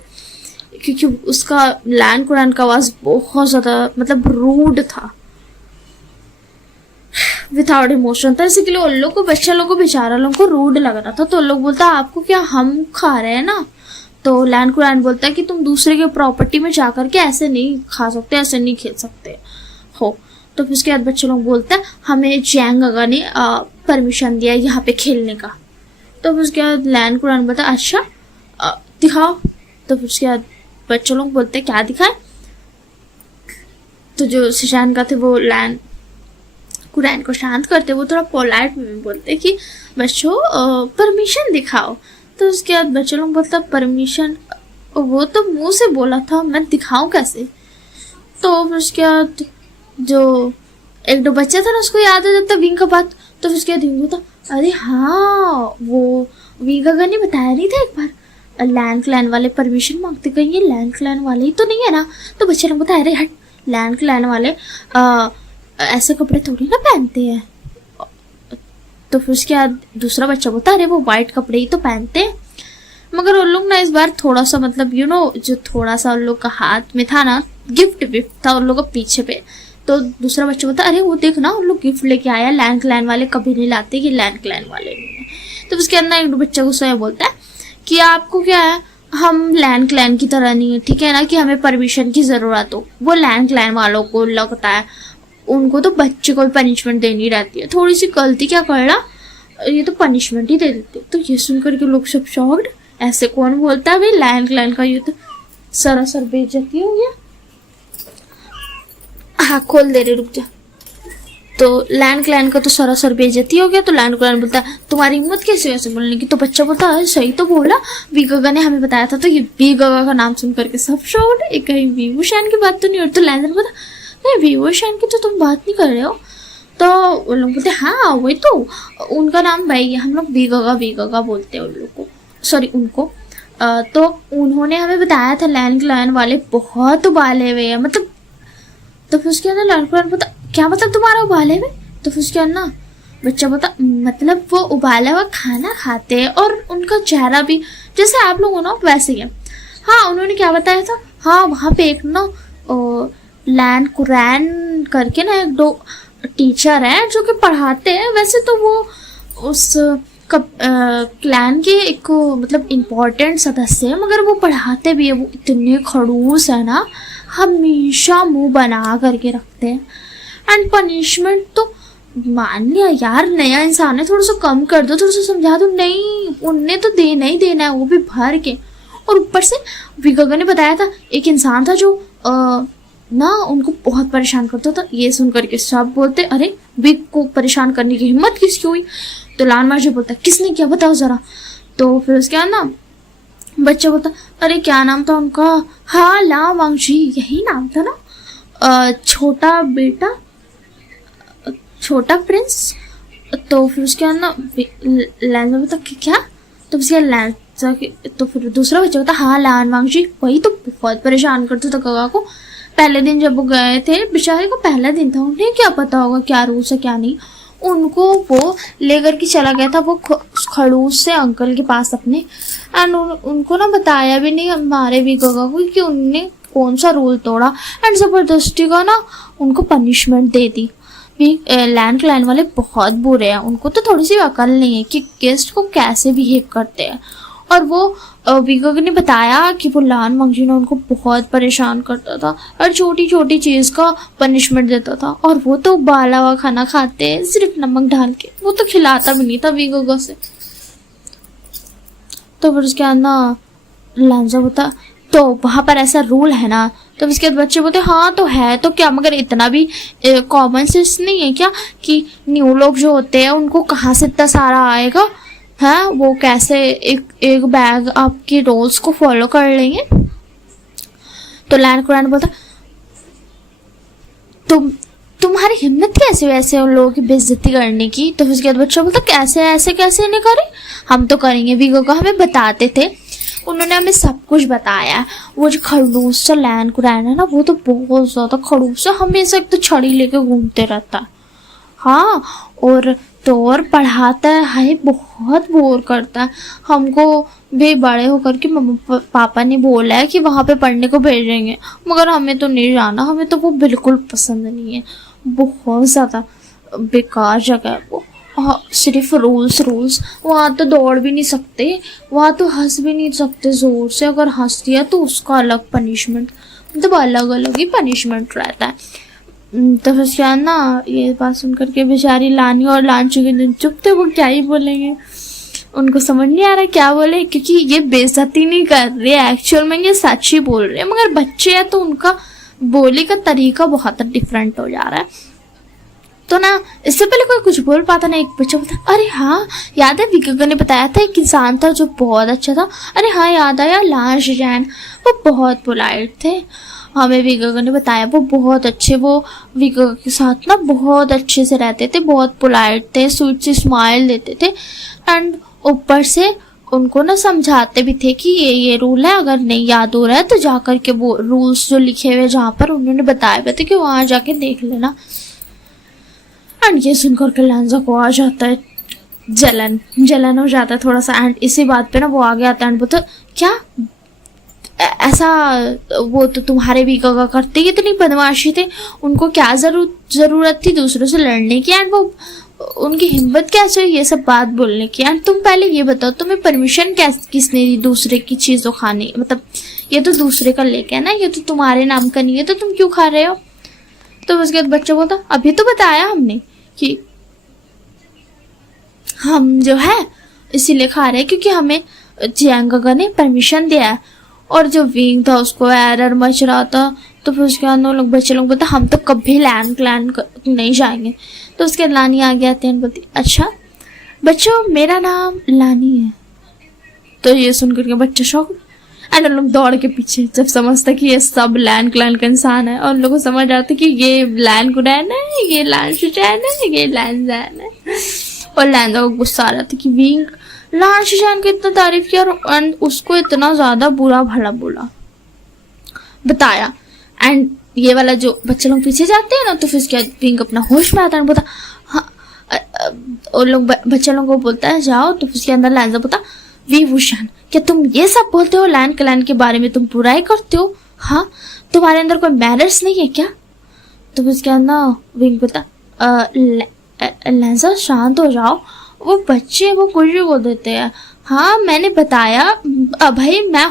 क्योंकि उसका लैन कुरान का आवाज बहुत ज्यादा मतलब रूड था, विदाउट इमोशन था, इसी के लिए उन लोग को बच्चा लोग को बेचारा लोगों को रूड लग रहा था। तो उन लोग बोलता आपको क्या हम खा रहे हैं ना। तो लैन कुरान बोलता है कि तुम दूसरे के प्रॉपर्टी में जाकर के ऐसे नहीं खा सकते, ऐसे नहीं खेल सकते हो। तो फिर उसके बाद बच्चे लोग बोलते हैं हमें जैंग अगा ने परमिशन दिया यहाँ पे खेलने का। तो फिर उसके बाद लैन कुरान बोलता है अच्छा दिखाओ। तो फिर उसके बाद बच्चे लोग बोलते हैं क्या दिखाए। तो जो शिशान का थे वो लैन कुरान को शांत करते, वो थोड़ा पोलाइट में बोलते कि बच्चों परमिशन दिखाओ। तो उसके बाद बच्चे लोग बोलता परमिशन, वो तो मुंह से बोला था, मैं दिखाऊं कैसे। तो फिर उसके बाद जो एक दो बच्चा था ना उसको याद आ जाता विंग का बात। तो फिर उसके बाद विंग बोलता अरे हाँ वो विंग अगर ने बताया नहीं था एक बार लैंड क्लैन वाले परमिशन मांगते, कहीं ये लैंड क्लैन वाले ही तो नहीं है ना। तो बच्चे लोग बताया अरे हट, लैंड क्लैन वाले ऐसे कपड़े थोड़ी ना पहनते हैं। तो फिर उसके बाद दूसरा बच्चा बोलता अरे वो वाइट कपड़े ही तो पहनते हैं। मगर उन लोग ना इस बार थोड़ा सा मतलब जो थोड़ा सा उन लोग का हाथ में था ना गिफ्ट विफ्ट था उन लोग का पीछे पे। तो दूसरा बच्चा बोलता अरे वो देख ना उन लोग गिफ्ट लेके आया, लैंड क्लैन वाले कभी नहीं लाते, ये लैंड क्लैन वाले नहीं है। तो उसके अंदर एक बच्चा गुस्सा बोलता है कि आपको क्या है, हम लैंड क्लैन की तरह नहीं है, ठीक है ना, कि हमें परमिशन की जरूरत हो। वो लैंड क्लैन वालों को लगता है उनको तो बच्चे को भी पनिशमेंट देनी रहती है, थोड़ी सी गलती क्या करना ये तो पनिशमेंट ही दे देते। तो ये सुनकर के लोग सब शॉक्ड, ऐसे कौन बोलता है भाई लैंड क्लैन का, ये तो सरासर बेइज्जती हो गया। हाँ खोल दे रहे, रुक जा। तो लैंड क्लैन का तो सरासर बेइज्जती हो गया। तो लैंड क्लैन बोलता है तुम्हारी हिम्मत कैसे वैसे बोलने की। तो बच्चा बोलता है सही तो बोला, वी गगा ने हमें बताया था। तो ये वी गगा का नाम सुन करके सब शॉक्ड, एक कहीं वीवू शैन की बात तो नहीं हो। तो लैंड बोलता नहीं वीवू शैन की तो तुम बात नहीं कर रहे हो। तो उन लोग बोलते हाँ वही तो उनका नाम भाई है, हम लोग वी गगा बोलते हैं उन लोग को, सॉरी उनको। तो उन्होंने हमें बताया था लैंड क्लैन वाले बहुत उबाले हुए हैं, मतलब। तो फिर उसके अंदर लैंड क्लैन बोलता क्या मतलब तुम्हारा उबाले हुए। तो फिर उसके अंदर ना बच्चा बोलता मतलब वो उबाला हुआ खाना खाते हैं और उनका चेहरा भी जैसे आप लोग हो ना वैसे ही है। हाँ उन्होंने क्या बताया था, हाँ वहाँ पे एक ना लैंड कुरान करके ना एक दो टीचर है जो कि पढ़ाते हैं। वैसे तो वो उस क्लैन के एक मतलब इम्पोर्टेंट सदस्य है, मगर वो पढ़ाते भी है। वो इतने खड़ूस है ना, हमेशा मुंह बना करके रखते हैं। एंड पनिशमेंट तो मान लिया यार नया इंसान है, थोड़ा सा कम कर दो, थोड़ा सा समझा दो। नहीं उनने तो देना ही देना है, वो भी भर के। और ऊपर से विगगा ने बताया था एक इंसान था जो ना उनको बहुत परेशान करता था। ये सुन करके सब बोलते अरे विग को परेशान करने की हिम्मत किसकी हुई। तो लान मार्जो बोलता किसने किया बताओ जरा। तो फिर उसके बाद ना बच्चा बोलता अरे क्या नाम था उनका, हाँ ला वांगजी यही नाम था ना, छोटा बेटा छोटा प्रिंस। तो फिर उसके बाद ना लैन बोलता क्या। तो उसके लैन तो फिर दूसरा बच्चा होता हाँ लान वांगजी, वही तो बहुत परेशान करता था गगा को। पहले दिन जब वो गए थे, बेचारे को पहला दिन था, उन्हें क्या पता होगा क्या रूल्स है क्या नहीं। उनको वो लेकर के चला गया था वो खड़ूस से अंकल के पास अपने, एंड उनको ना बताया भी नहीं हमारे वीगो को कि उनने कौन सा रूल तोड़ा, एंड जबरदस्ती का ना उनको पनिशमेंट दे दी। लैंड क्लैन वाले बहुत बुरे हैं, उनको तो थोड़ी सी अकल नहीं है कि गेस्ट को कैसे बिहेव करते हैं। और वो वीगो ने बताया कि वो लान मंगजी ने उनको बहुत परेशान करता था और छोटी छोटी चीज़ का पनिशमेंट देता था, और वो तो उबाला हुआ खाना खाते हैं सिर्फ नमक डाल के, वो तो खिलाता भी नहीं था वीगो से। तो फिर उसके बाद ना लांजा बोलता तो वहाँ पर ऐसा रूल है ना, तो उसके बाद बच्चे बोलते हाँ तो है, तो क्या मगर इतना भी कॉमन सेंस नहीं है क्या कि न्यू लोग जो होते हैं उनको कहाँ से इतना सारा आएगा, है वो कैसे एक बैग आपके रोल्स को फॉलो कर लेंगे। तो लैंड कुरान बोलता तुम्हारी हिम्मत कैसे वैसे उन लोगों की बेइज्जती करने की। तो उसके बाद बच्चा बोलता कैसे ऐसे कैसे नहीं करे, हम तो करेंगे। वीगो को हमें बताते थे, उन्होंने हमें सब कुछ बताया। वो जो खड़ूस सा लैंड कुरान है ना, वो तो बहुत ज़्यादा खड़ूस है, हमेशा एक तो छड़ी लेके घूमते रहता है। हाँ, और तो और पढ़ाता है, हाय बहुत बोर करता है हमको भी। बड़े होकर के मम्मा पापा ने बोला है कि वहाँ पे पढ़ने को भेजेंगे, मगर हमें तो नहीं जाना, हमें तो वो बिल्कुल पसंद नहीं है, बहुत ज़्यादा बेकार जगह है वो। सिर्फ रूल्स, वहाँ तो दौड़ भी नहीं सकते, वहाँ तो हंस भी नहीं सकते ज़ोर से, अगर हंस दिया तो उसका अलग पनिशमेंट, मतलब अलग अलग ही पनिशमेंट रहता है। तो फिर क्या ना ये बात सुन करके बेचारी लानी और लांचू के दिन चुप थे, वो क्या ही बोलेंगे, उनको समझ नहीं आ रहा क्या बोले, क्योंकि ये बेइज्जती नहीं कर रहे, एक्चुअल में ये सच ही बोल रहे हैं, मगर बच्चे हैं तो उनका बोली का तरीका बहुत डिफरेंट हो जा रहा है। तो ना इससे पहले कोई कुछ बोल पाता ना, एक बच्चा बोलता अरे हाँ याद है वीगो ने बताया था एक इंसान था जो बहुत अच्छा था, अरे हाँ याद आया लांश जैन, वो बहुत पोलाइट थे, हमें वीगो ने बताया वो बहुत अच्छे, वो वीगो के साथ ना बहुत अच्छे से रहते थे, बहुत पोलाइट थे, स्वीट सी स्माइल देते थे, एंड ऊपर से उनको ना समझाते भी थे कि ये रूल है, अगर नहीं याद हो रहा है तो जाकर के वो रूल्स जो लिखे हुए जहाँ पर उन्होंने बताए हुए थे कि वहाँ जाके देख लेना। एंड ये सुनकर के लांजा को आ जाता है जलन हो जाता है थोड़ा सा, एंड इसी बात पे ना वो आगे आता है एंड बोलता क्या ऐसा, वो तो तुम्हारे भी का करते इतनी बदमाशी थे, उनको क्या जरूरत थी दूसरों से लड़ने की, एंड वो उनकी हिम्मत कैसे ये सब बात बोलने की। एंड तुम पहले ये बताओ तुम्हें परमिशन किसने दी दूसरे की चीज़ों खाने, मतलब ये तो दूसरे का लेके है ना, ये तो तुम्हारे नाम का नहीं है, तो तुम क्यों खा रहे हो। तो उसके बाद बच्चा बोलता अभी तो बताया हमने कि हम जो है इसीलिए खा रहे हैं क्योंकि हमें जियांगा ने परमिशन दिया है, और जो विंग था उसको एरर मच रहा था। तो फिर उसके बाद लोग बच्चे लोग बोलते हम तो कभी लैंड क्लैन नहीं जाएंगे। तो उसके बाद लानी आगे आते हैं, बोलती अच्छा बच्चों मेरा नाम लानी है। तो ये सुन करके बच्चे शौक, एंड उन लोग दौड़ के पीछे, जब समझता कि ये सब लैंड क्लैन का इंसान है, और उन लोगों को समझ आता कि ये लैंड कुरैन है, ये लैंड शुचैन है, ये लैंड जैन है। और लैंडा को गुस्सा आ रहा था कि विंग लैंड शुचैन की इतना तारीफ किया और उसको इतना ज्यादा बुरा भला बोला बताया। एंड ये वाला जो बच्चे लोग पीछे जाते हैं ना, तो फिर उसके बाद विंग अपना होश में आता है, बोलता हाँ, और लोग बच्चे लोगों को बोलता है जाओ। तो उसके अंदर लैंडा बोलता वी वुशान क्या तुम ये सब बोलते हो, लैंड क्लैन के बारे में तुम बुराई करते हो, हाँ तुम्हारे अंदर कोई मैनर्स नहीं है क्या। तो उसके अंदर विंग बोलता लैंडा शांत हो जाओ, वो बच्चे वो कुछ भी बोल देते हैं, हाँ मैंने बताया भाई मैं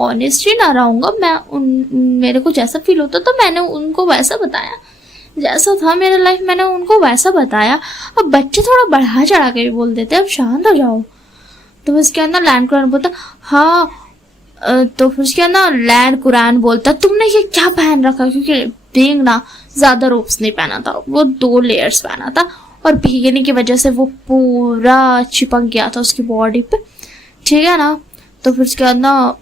ऑनेस्टली ना रहूँगा, मेरे को जैसा फील होता तो मैंने उनको वैसा बताया, जैसा था मेरा लाइफ मैंने उनको वैसा बताया। अब बच्चे थोड़ा बढ़ा चढ़ा के भी बोल देते अब शांत हो जाओ। तो उसके अंदर लैंड कुरान बोलता हाँ, तो फिर उसके अंदर लैंड कुरान बोलता तुमने ये क्या पहन रखा, क्योंकि विंग ना ज्यादा रोप्स नहीं पहना था, वो 2 लेयर्स पहना था, और भीगने की वजह से वो पूरा चिपक गया था उसकी बॉडी पे, ठीक है ना। तो फिर उसके बाद ना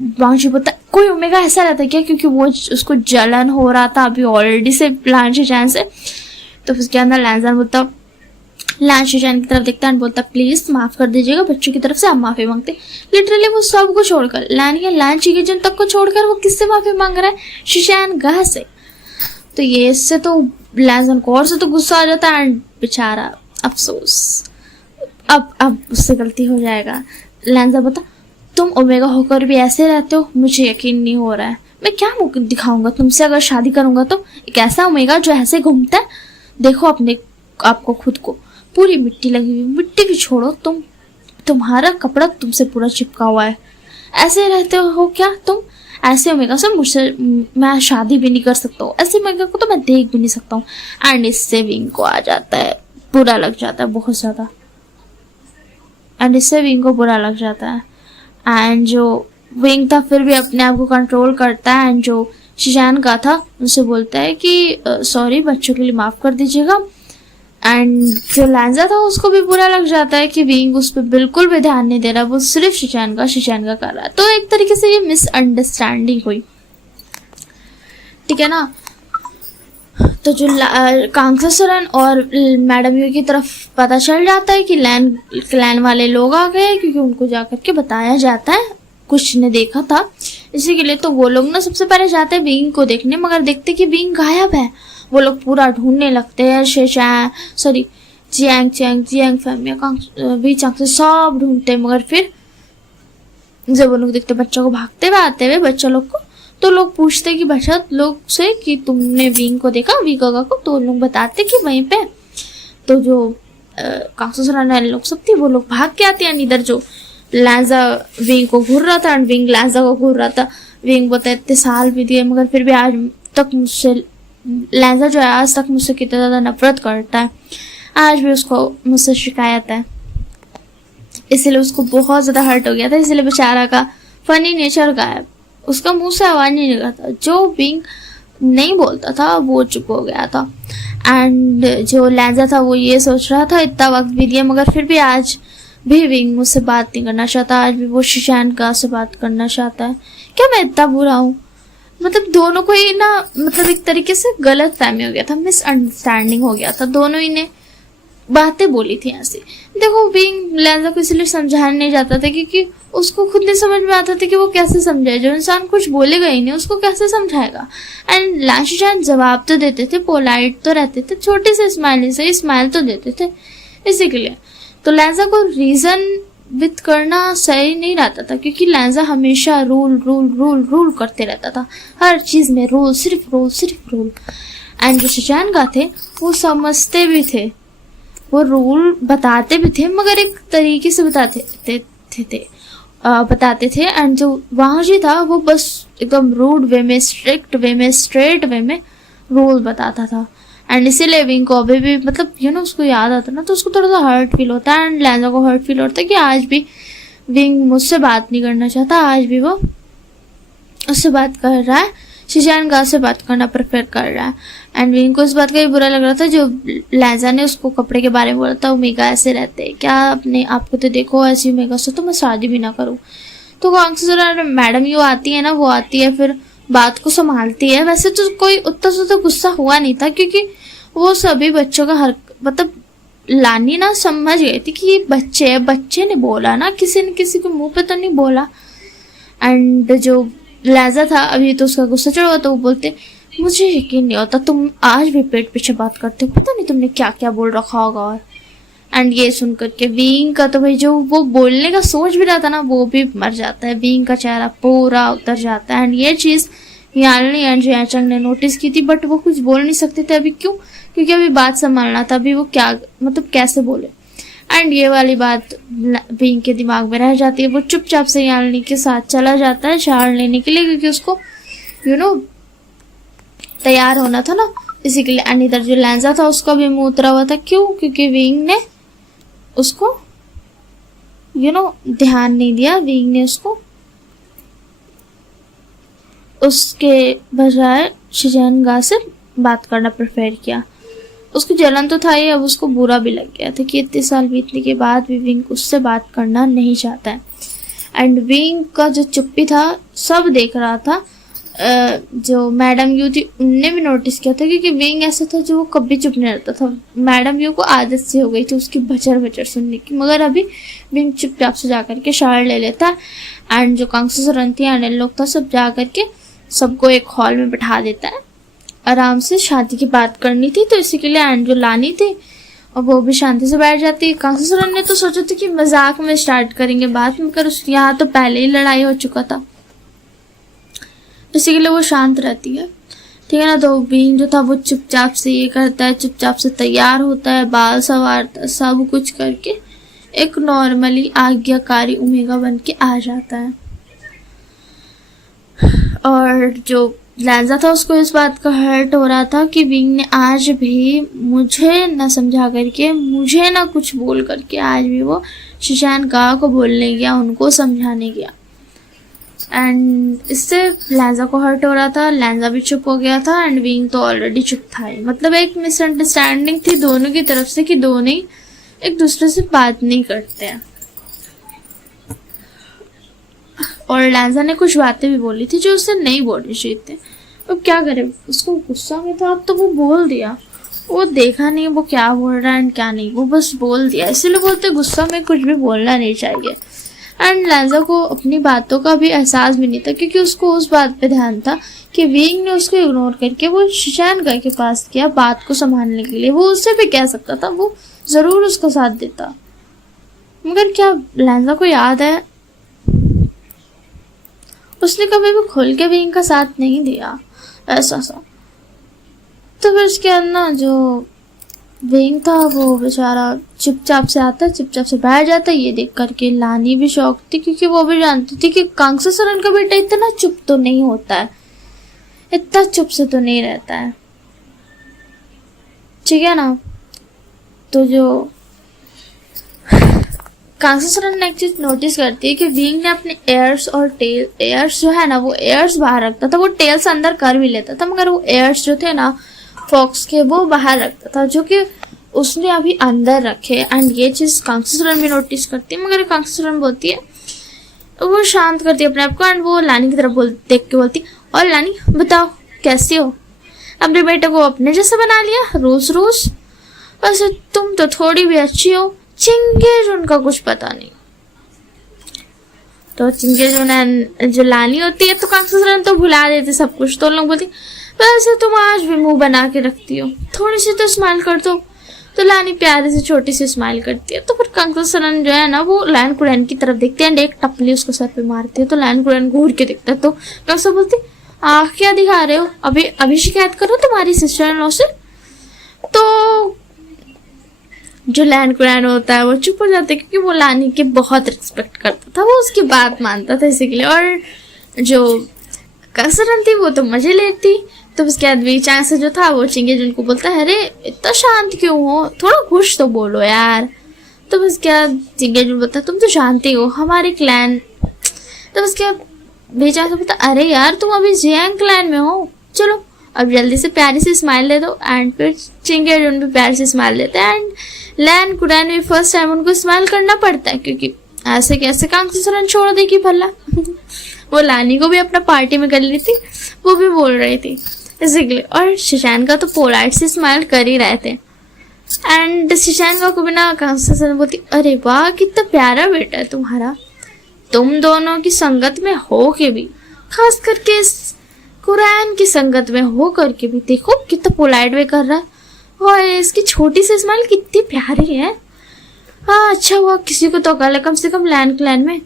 बांशी बोलता कोई ओमेगा ऐसा रहता है क्या, क्योंकि वो उसको जलन हो रहा था अभी ऑलरेडी से लांची चैन से। तो फिर उसके अंदर लैंजर बोलता लैन शिशान की तरफ देखता है और बोलता प्लीज माफ कर दीजिएगा, बच्चों की तरफ से आप माफी मांगते। लिटरली वो सब को छोड़कर, लैन या लैन चिकीजन तक को छोड़कर वो किससे माफी मांग रहा है? शिशान गाह से। तो ये इससे तो लैन को और से तो गुस्सा आ जाता है एंड बेचारा अफसोस, अब उससे गलती हो जाएगा। लैंजा बता तुम ओमेगा होकर भी ऐसे रहते हो, मुझे यकीन नहीं हो रहा है। मैं क्या मुंह दिखाऊंगा तुमसे, अगर शादी करूंगा तो एक ऐसा ओमेगा जो ऐसे घूमता है। देखो अपने आपको, खुद को, पूरी मिट्टी लगी हुई, मिट्टी भी छोड़ो, तुम्हारा कपड़ा तुमसे पूरा चिपका हुआ है। ऐसे रहते हो क्या तुम? ऐसे ओमेगा से मुझसे मैं शादी भी नहीं कर सकता हूँ, ऐसे ओमेगा को तो मैं देख भी नहीं सकता हूँ। एंड इससे विंग को आ जाता है, बुरा लग जाता है बहुत ज्यादा, एंड इससे विंग को बुरा लग जाता है। एंड जो विंग था फिर भी अपने आप को कंट्रोल करता है एंड जो शिशान का था उनसे बोलता है कि सॉरी, बच्चों के लिए माफ कर दीजिएगा। एंड जो लैंजा था उसको भी बुरा लग जाता है कि विंग उस पर बिल्कुल भी ध्यान नहीं दे रहा, वो सिर्फ शिशान का कर रहा है। तो एक तरीके से ये मिसअंडरस्टैंडिंग हुई, ठीक है ना। तो जो कांगसुरन और मैडम यू की तरफ पता चल जाता है कि लैन वाले लोग आ गए, क्योंकि उनको जाकर के बताया जाता है, कुछ ने देखा था, इसी के लिए तो वो लोग ना सबसे पहले जाते हैं विंग को देखने, मगर देखते कि विंग गायब है। वो लोग पूरा ढूंढने लगते हैं, जियांग फैमिली से सब ढूंढते हैं, मगर फिर जब वो लोग देखते बच्चों को भागते हुए आते हुए, बच्चा लोग को, तो लोग पूछते कि बच्चा लोग से कि तुमने विंग को देखा, विंग को, तो लोग बताते कि वहीं पे। तो जो कांगसुरन वाले लोग सब थे वो लोग भाग के आते हैं, इधर जो लैंजा विंग को घूर रहा था एंड विंग लैंजा को घूर रहा था। विंग बोलता है इतने साल भी दिए मगर फिर भी आज तक मुझसे, लैंजा जो है आज तक मुझसे कितना ज़्यादा नफरत करता है, आज भी उसको मुझसे शिकायत है, इसलिए उसको बहुत ज़्यादा हर्ट हो गया था, इसलिए बेचारा का फनी नेचर गायब, उसका मुंह से आवाज़ नहीं निकला था। जो विंग नहीं बोलता था वो चुप हो गया था। एंड जो लैंजा था वो ये सोच रहा था इतना वक्त भी दिया मगर फिर भी आज भी विंग मुझसे बात नहीं करना चाहता, आज भी वो शिशान का से बात करना चाहता है। क्या मैं इतना बुरा हूँ? मतलब दोनों को ही ना, मतलब एक तरीके से गलत फहमी हो गया था, मिसअंडरस्टैंडिंग हो गया था, दोनों ही ने बातें बोली थी ऐसे। देखो विंग लैंजा को इसलिए समझाने नहीं जाता था क्योंकि उसको खुद नहीं समझ में आता था कि वो कैसे समझाए, जो इंसान कुछ बोलेगा ही नहीं उसको कैसे समझाएगा। एंड शिशान जवाब तो देते थे, पोलाइट तो रहते थे, छोटे से स्माइल से स्माइल तो देते थे, इसी के लिए तो लैंजा को रीजन विद करना सही नहीं रहता था क्योंकि लैंजा हमेशा रूल रूल रूल रूल करते रहता था, हर चीज में रूल, सिर्फ रूल सिर्फ रूल। एंड जो शिशान का थे वो समझते भी थे, वो रूल बताते भी थे मगर एक तरीके से बताते थे। एंड जो वहां जी था वो बस एकदम रूड वे में, स्ट्रिक्ट वे में, स्ट्रेट वे में रूल बताता था। एंड इसीलिए विंग को अभी भी मतलब उसको याद आता ना तो उसको थोड़ा सा हर्ट फील होता है। एंड लैंजा को हर्ट फील होता है कि आज भी विंग मुझसे बात नहीं करना चाहता, आज भी वो उससे बात कर रहा है, शिशान का से बात करना प्रेफर कर रहा है। एंड विंग को इस बात का भी बुरा लग रहा था जो लैंजा ने उसको कपड़े के बारे में बोला था, ओमेगा ऐसे रहते हैं क्या, अपने आपको तो देखो ऐसी ओमेगा से तो मैं शादी भी ना करूँ। तो कांगसुरन मैडम यू आती है ना, वो आती है फिर बात को संभालती है। वैसे तो कोई उतना ज़्यादा गुस्सा हुआ नहीं था क्योंकि वो सभी बच्चों का मतलब लानी ना समझ गई थी कि ये बच्चे ने बोला ना, किसी ने किसी के मुंह पे तो नहीं बोला। एंड जो लैंजा था अभी तो उसका गुस्सा चढ़ा हुआ, तो वो बोलते मुझे यकीन नहीं होता तुम आज भी पेट पीछे बात करते हो, पता नहीं तुमने क्या क्या बोल रखा होगा। और एंड ये सुन करके विंग का तो भाई जो वो बोलने का सोच भी रहा था ना वो भी मर जाता है, विंग का चेहरा पूरा उतर जाता है। एंड ये चीज यालनी एंड जियांग ने नोटिस की थी बट वो कुछ बोल नहीं सकते थे अभी, क्यों? क्योंकि अभी बात संभालना था, अभी वो क्या मतलब कैसे बोले। एंड ये वाली बात विंग के दिमाग में रह जाती है, वो चुपचाप से यालनी के साथ चला जाता है शार लेने के लिए क्योंकि उसको तैयार होना था ना, इसी के लिए। एंड इधर जो लैंजा था उसका भी मुंह उतरा हुआ था, क्यों? क्योंकि विंग ने उसको ध्यान नहीं दिया, विंग ने उसको उसके बजाय शिजानगा से बात करना प्रेफर किया। उसको जलन तो था ही, अब उसको बुरा भी लग गया था कि इतने साल बीतने के बाद भी विंग उससे बात करना नहीं चाहता है। एंड विंग का जो चुप्पी था सब देख रहा था जो मैडम यू थी उनने भी नोटिस किया था, क्योंकि विंग ऐसा था जो वो कभी चुप नहीं रहता था। मैडम यू को आदत से हो गई थी उसकी बचर बचर सुनने की, मगर अभी विंग चुपचाप से जा करके शावर ले लेता है। एंड जो कांग्रेस रन थी एंड लोग था सब जा करके सबको एक हॉल में बैठा देता है। आराम से शादी की बात करनी थी, तो इसी के लिए एंड जो लानी थी और वो भी शांति से बैठ जाती है। कांग्रेस रन ने तो सोचा था कि मजाक में स्टार्ट करेंगे बात, मगर उस यहाँ तो पहले ही लड़ाई हो चुका था, इसी के लिए वो शांत रहती है। ठीक है ना। तो बीन जो था वो चुपचाप से ये करता है, चुपचाप से तैयार होता है, बाल संवारता है, सब कुछ करके एक नॉर्मली आज्ञाकारी ओमेगा बन के आ जाता है। और जो लैंजा था उसको इस बात का हर्ट हो रहा था कि विंग ने आज भी मुझे न समझा करके, मुझे ना कुछ बोल करके, आज भी वो शिशान गाँव को बोलने गया, उनको समझाने गया। एंड इससे लैंजा को हर्ट हो रहा था, लैंजा भी चुप हो गया था एंड विंग तो ऑलरेडी चुप था ही। मतलब एक मिसअंडरस्टैंडिंग थी दोनों की तरफ से कि दोनों ही एक दूसरे से बात नहीं करते हैं। और लैंजा ने कुछ बातें भी बोली थी जो उससे नहीं बोलनी चाहिए थी। अब क्या करे, उसको गुस्सा में था, अब तो वो बोल दिया। वो देखा नहीं वो क्या बोल रहा है एंड क्या नहीं, वो बस बोल दिया। इसीलिए बोलते गुस्सा में कुछ भी बोलना नहीं चाहिए। एंड लैंजा को अपनी बातों का भी एहसास भी नहीं था, क्योंकि उसको उस बात पे ध्यान था कि विंग ने उसको इग्नोर करके वो शिशान का के पास किया बात को संभालने के लिए। वो उससे भी कह सकता था, वो जरूर उसका साथ देता, मगर क्या लैंजा को याद है उसने कभी भी खुल के विंग का साथ नहीं दिया ऐसा सा। तो फिर उसके बाद ना जो विंग था वो बेचारा चुपचाप से आता, चुपचाप से बैठ जाता। ये देख करके लानी भी शौक थी, क्योंकि वो भी जानती थी कि कांग्रेस रन का बेटा इतना चुप तो नहीं होता है, इतना चुप से तो नहीं रहता है। ठीक है ना। तो जो कांग्रेस रन ने एक चीज नोटिस करती है कि विंग ने अपने एयर्स और टेल, एयर्स जो है ना वो एयर्स बाहर रखता था, वो टेल्स अंदर कर भी लेता था, मगर वो एयर्स जो थे ना फॉक्स के वो बाहर रखता था, जो कि उसने अभी अंदर रखे। एंड ये चीज कांग्रेस रन भी नोटिस करती है, मगर कांग्रेस रन बोलती है, वो शांत करती है अपने आप को एंड वो लानी की तरफ देख के बोलती, और लानी बताओ कैसी हो, अपने बेटे को अपने जैसा बना लिया रोज रोज, वैसे तुम तो थोड़ी भी अच्छी हो, चिंगेज उनका कुछ पता नहीं। तो चिंगेज जो लानी होती है तो कांग्रेस रन तो भुला देती सब कुछ। तो लोग बोलती वैसे तुम आज भी मुंह बना के रखती हो, थोड़ी सी तो स्माइल कर दो। तो लानी प्यारे से छोटी सी स्माइल करती है। तो फिर कांग्रेस रन जो है ना वो लैन कुरैन की तरफ देखते हैं, एक टपली उसको सर पे मारती है। तो लैन कुरैन घूर के देखता है, तो कांग्रेस बोलती आँख क्या दिखा रहे हो, अभी शिकायत करो तुम्हारी सिस्टर इन लॉ से। तो जो लैन कुरैन होता है वो चुप हो जाता है, क्योंकि वो लानी की बहुत रिस्पेक्ट करता था, वो उसकी बात मानता था इसी के लिए। और जो कसरन थी वो तो मजे लेती। तो उसके बाद बीचांग से जो था वो चिंगेज उनको बोलता है, अरे इतना शांत क्यों हो, थोड़ा खुश तो बोलो यार। तो उसके बाद चिंगेज बोलता तुम तो शांति हो, हमारे क्लैन। तो उसके बाद बीचांग से बोलता अरे यार तुम अभी जियांग क्लैन में हो, चलो अब जल्दी से प्यारी से स्माइल दे दो। एंड फिर चिंगेज उन भी प्यारी से स्माइल देते हैं। एंड लैन कुरैन भी फर्स्ट टाइम उनको स्माइल करना पड़ता है, क्योंकि ऐसे कैसे कांग्रेस रन छोड़ देगी भला। वो लानी को भी अपना पार्टी में कर ली थी, वो भी बोल रही थी इसी के लिए। और शिशान का तो पोलाइट से स्माइल कर ही रहे थे। एंड शिशान का को भी ना कांग्रेस रन बोलती अरे वाह कितना प्यारा बेटा है तुम्हारा, तुम दोनों की संगत में हो के भी, खास करके इस कुरैन की संगत में हो करके भी देखो कितना पोलाइट वे कर रहा है, और इसकी छोटी सी स्माइल कितनी प्यारी है। हाँ अच्छा हुआ किसी को तो कल कम से कम लैन क्लैन में।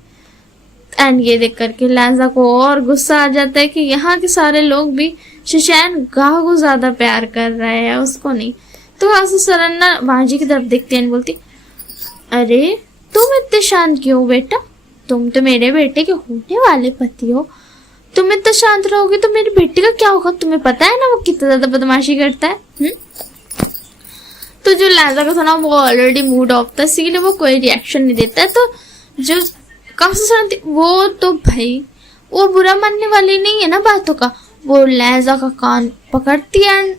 एंड ये देख करके लैंजा को और गुस्सा आ जाता है कि यहाँ के सारे लोग भी शिशान गाह को ज्यादा प्यार कर रहे हैं, उसको नहीं। तो वहां से सरन्ना भांजी की तरफ देखती है, बोलती अरे तुम इतने शांत क्यों हो बेटा, तुम तो मेरे बेटे के होने वाले पति हो, तुम इतना शांत रहोगे तो मेरे बेटे का क्या होगा, तुम्हें पता है ना वो कितना ज्यादा बदमाशी करता है। तो जो लैंजा का था ना वो ऑलरेडी मूड ऑफ था, इसीलिए वो कोई रिएक्शन नहीं देता है। तो जो कांग्रेस थी वो तो भाई वो बुरा मानने वाली नहीं है ना बातों का, वो लैंजा का कान पकड़ती है एंड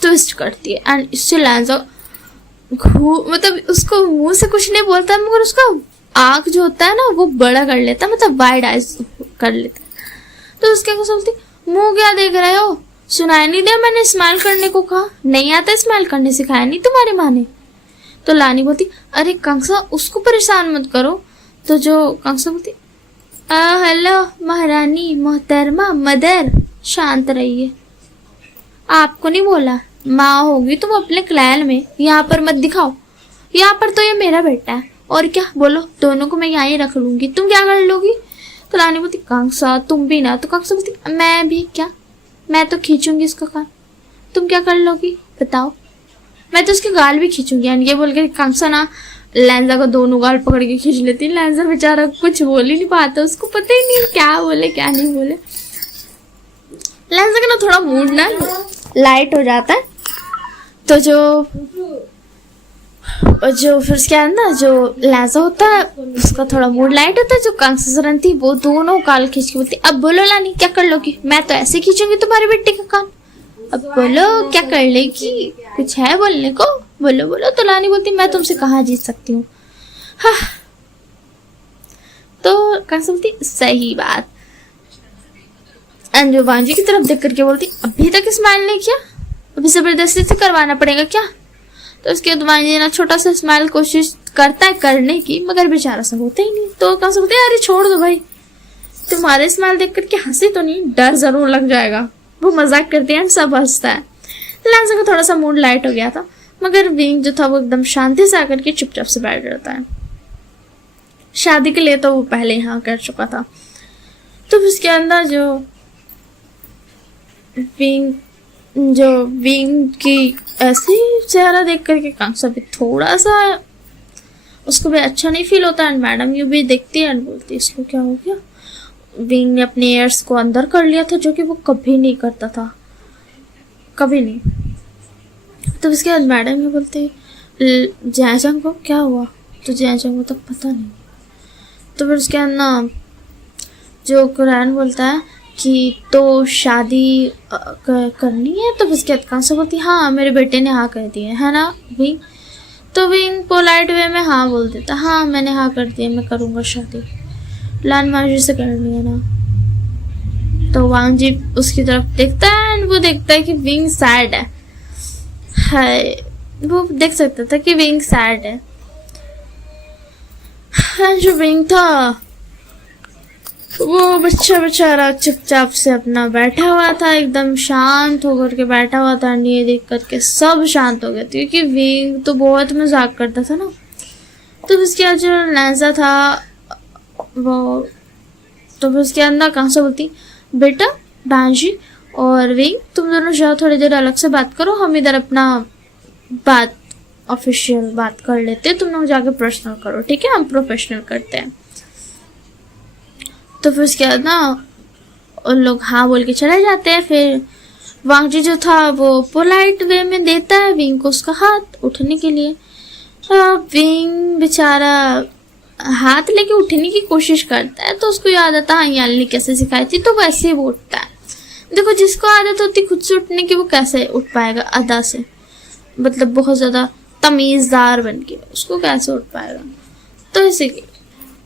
ट्विस्ट करती है। एंड इससे लैंजा मतलब उसको मुंह से कुछ नहीं बोलता, मगर उसका आंख जो होता है ना वो बड़ा कर लेता है, मतलब वाइड आइज कर लेता है। तो उसके बोलती मुंह क्या देख रहे हो? सुनाई नहीं दिया मैंने स्माइल करने को कहा? नहीं आता स्माइल करने, सिखाया नहीं तुम्हारी माँ ने? तो लानी बोलती अरे कंसा उसको परेशान मत करो। तो जो कंसा बोलती हेलो महारानी, मोहतरमा, मदर, शांत रहिए। आपको नहीं बोला, माँ होगी तुम अपने क्लैन में, यहाँ पर मत दिखाओ। यहाँ पर तो ये मेरा बेटा है, और क्या बोलो, दोनों को मैं यहाँ ही रख लूंगी, तुम क्या कर लोगी? तो रानी बोलती कंसा तुम भी ना। तो कंसा बोलती मैं भी क्या, मैं तो खींचूंगी इसका कान, तुम क्या कर लोगी बताओ? मैं तो उसके गाल भी खींचूंगी। यानी ये बोल के कंसा ना लैंजा का दोनों गाल पकड़ के खींच लेती। लैंजा बेचारा कुछ बोल ही नहीं पाता, उसको पता ही नहीं क्या बोले क्या नहीं बोले। लैंजा का ना थोड़ा मूड ना लाइट हो जाता है। तो जो फिर उसके बाद ना जो लैंजा होता है उसका थोड़ा मूड लाइट होता है। जो कंसा सरन थी वो दोनों गाल खींच के बोलती अब बोलो लानी क्या कर लोगी? मैं तो ऐसे खींचूंगी तुम्हारे बेटे का कान, अब बोलो क्या कर लेगी? कुछ है बोलने को? बोलो बोलो। तो लानी बोलती मैं तुमसे कहाँ जीत सकती हूँ। हाँ। तो कंसा बोलती सही बात। अंजू बांजी की तरफ देख करके बोलती अभी तक स्माइल नहीं किया, अभी जबरदस्ती से करवाना पड़ेगा क्या? तो उसके बाद बांजी ना छोटा सा स्माइल कोशिश करता है करने की, मगर बेचारा सा होता ही नहीं। तो कंसा बोलते अरे छोड़ दो भाई, तुम्हारे स्माइल देख करके हंसी तो नहीं, डर जरूर लग जाएगा। वो मजाक करते हैं, सब हंसता है। लैंजा का थोड़ा सा मूड लाइट हो गया था, मगर विंग जो था वो एकदम शांति से आकर के चुपचाप से बैठ जाता है। शादी के लिए तो वो पहले यहाँ कर चुका था। तो उसके अंदर जो विंग की ऐसे ही चेहरा देख करके कंसा भी थोड़ा सा उसको भी अच्छा नहीं फील होता। एंड मैडम यू भी देखती है एंड बोलती इसको क्या हो गया? विंग ने अपने एयर्स को अंदर कर लिया था, जो कि वो कभी नहीं करता था, कभी नहीं। तो उसके बाद मैडम ये बोलते जैजंग को क्या हुआ? तो जैजंग को तक पता नहीं। तो फिर उसके बाद ना जो कुरान बोलता है कि तो शादी करनी है। तो उसके बाद कंसा बोलती हाँ मेरे बेटे ने हाँ कह दिया है ना विंग? तो विंग पोलाइट वे में हाँ बोल देता, हाँ मैंने हाँ कर दिया, मैं करूँगा शादी, लान माजी से करनी है ना। तो वांग जी उसकी तरफ देखता है एंड वो देखता है कि विंग सैड है। वो देख सकता था कि विंग सैड है। जो विंग था वो बच्चा बेचारा चुपचाप से अपना बैठा हुआ था, एकदम शांत होकर के बैठा हुआ था। ये देख करके सब शांत हो गए थे, क्योंकि विंग तो बहुत मजाक करता था ना। तो उसके जो लैंजा था वो, तो फिर उसके अंदर कंसा बोलती बेटा बांजी और विंग तुम दोनों जाओ, थोड़ी देर अलग से बात करो, हम इधर अपना बात ऑफिशियल बात कर लेते हैं, तुम लोग जाके पर्सनल करो, ठीक है? हम प्रोफेशनल करते हैं। तो फिर उसके बाद ना उन लोग हाँ बोल के चले जाते हैं। फिर वांग जी जो था वो पोलाइट वे में देता है विंग को उसका हाथ उठने के लिए। विंग बेचारा हाथ लेके उठने की कोशिश करता है, तो उसको याद आता है यालनी कैसे सिखाई थी, तो वैसे ही वो उठता है। देखो जिसको आदत होती खुद से उठने की वो कैसे उठ पाएगा अदा से, मतलब बहुत ज्यादा तमीजदार बन के उसको कैसे उठ पाएगा? तो इसीलिए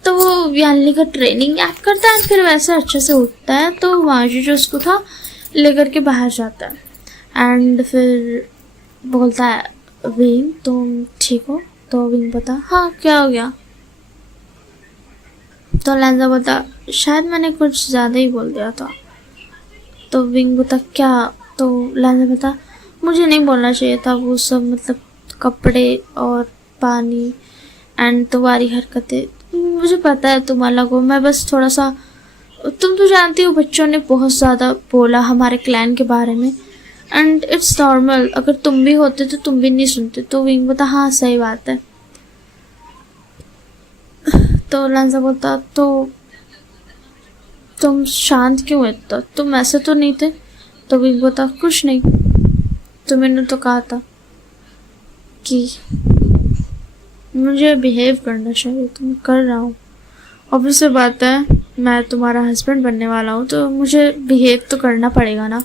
तो वो यालनी का ट्रेनिंग याद करता है, फिर वैसे अच्छे से उठता है। तो वाजी जो उसको था लेकर के बाहर जाता है एंड फिर बोलता है विंग तुम ठीक हो? तो विंग बता हाँ क्या हो गया? तो लैंजा बोलता शायद मैंने कुछ ज़्यादा ही बोल दिया था। तो विंग बोलता क्या? तो लैंजा बोलता मुझे नहीं बोलना चाहिए था वो सब, मतलब कपड़े और पानी एंड तुम्हारी हरकतें, मुझे पता है तुम अलग हो, मैं बस थोड़ा सा, तुम तो जानती हो बच्चों ने बहुत ज़्यादा बोला हमारे क्लैन के बारे में एंड इट्स नॉर्मल, अगर तुम भी होते तो तुम भी नहीं सुनते। तो विंग बोलता हाँ सही बात है। तो लैंजा बोलता तो तुम शांत क्यों है? तो तुम ऐसे तो नहीं थे। तो विंग बोलता कुछ नहीं, तो मैंने तो कहा था कि मुझे बिहेव करना चाहिए, तो मैं कर रहा हूँ। ऑब्वियसली बात है मैं तुम्हारा हस्बैंड बनने वाला हूँ, तो मुझे बिहेव तो करना पड़ेगा ना।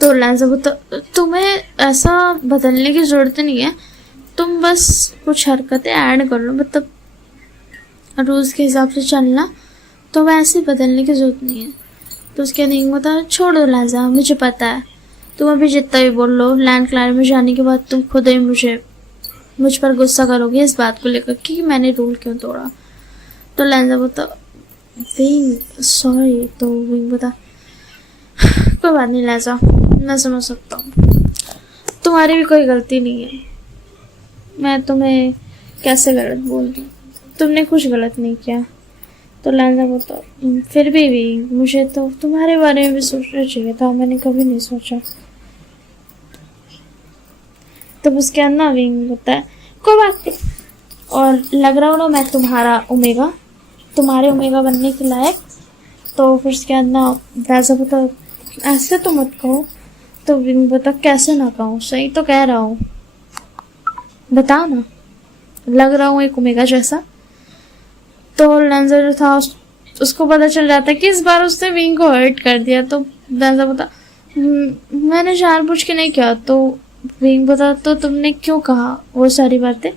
तो लैंजा बोलता तुम्हें ऐसा बदलने की ज़रूरत नहीं है, तुम बस कुछ हरकतें ऐड कर लो, मतलब रूल्स के हिसाब से चलना, तो वैसे बदलने की ज़रूरत नहीं है। तो उसके नहीं होता, छोड़ दो लाजा, मुझे पता है तुम अभी जितना भी बोल लो, लैंड क्लाइड में जाने के बाद तुम खुद ही मुझ पर गुस्सा करोगे इस बात को लेकर कि मैंने रूल क्यों तोड़ा। तो लाजा बोलता विंग सॉरी। तो विंग बोलता कोई बात नहीं लाजा, मैं समझ सकता हूँ, तुम्हारी भी कोई गलती नहीं है, मैं तुम्हें कैसे गलत बोल दूँ, तुमने कुछ गलत नहीं किया। तो लाजा बोलता फिर भी मुझे तो तुम्हारे बारे में भी सोचना चाहिए था, मैंने कभी नहीं सोचा। तब उसके अंदर विंग होता है कोई बात नहीं, और लग रहा हो ना मैं तुम्हारे ओमेगा बनने के लायक। तो फिर उसके अंदर वैसा बता ऐसे तो मत कहो। तो विंग बता कैसे ना कहूँ, सही तो कह रहा हूँ, बताओ ना, लग रहा हूँ एक ओमेगा जैसा। तो लेंजर जो था उसको पता चल जाता है कि इस बार उसने विंग को हर्ट कर दिया। तो लेंजर बता मैंने जानबूझ के नहीं किया। तो विंग बता तो तुमने क्यों कहा वो सारी बातें।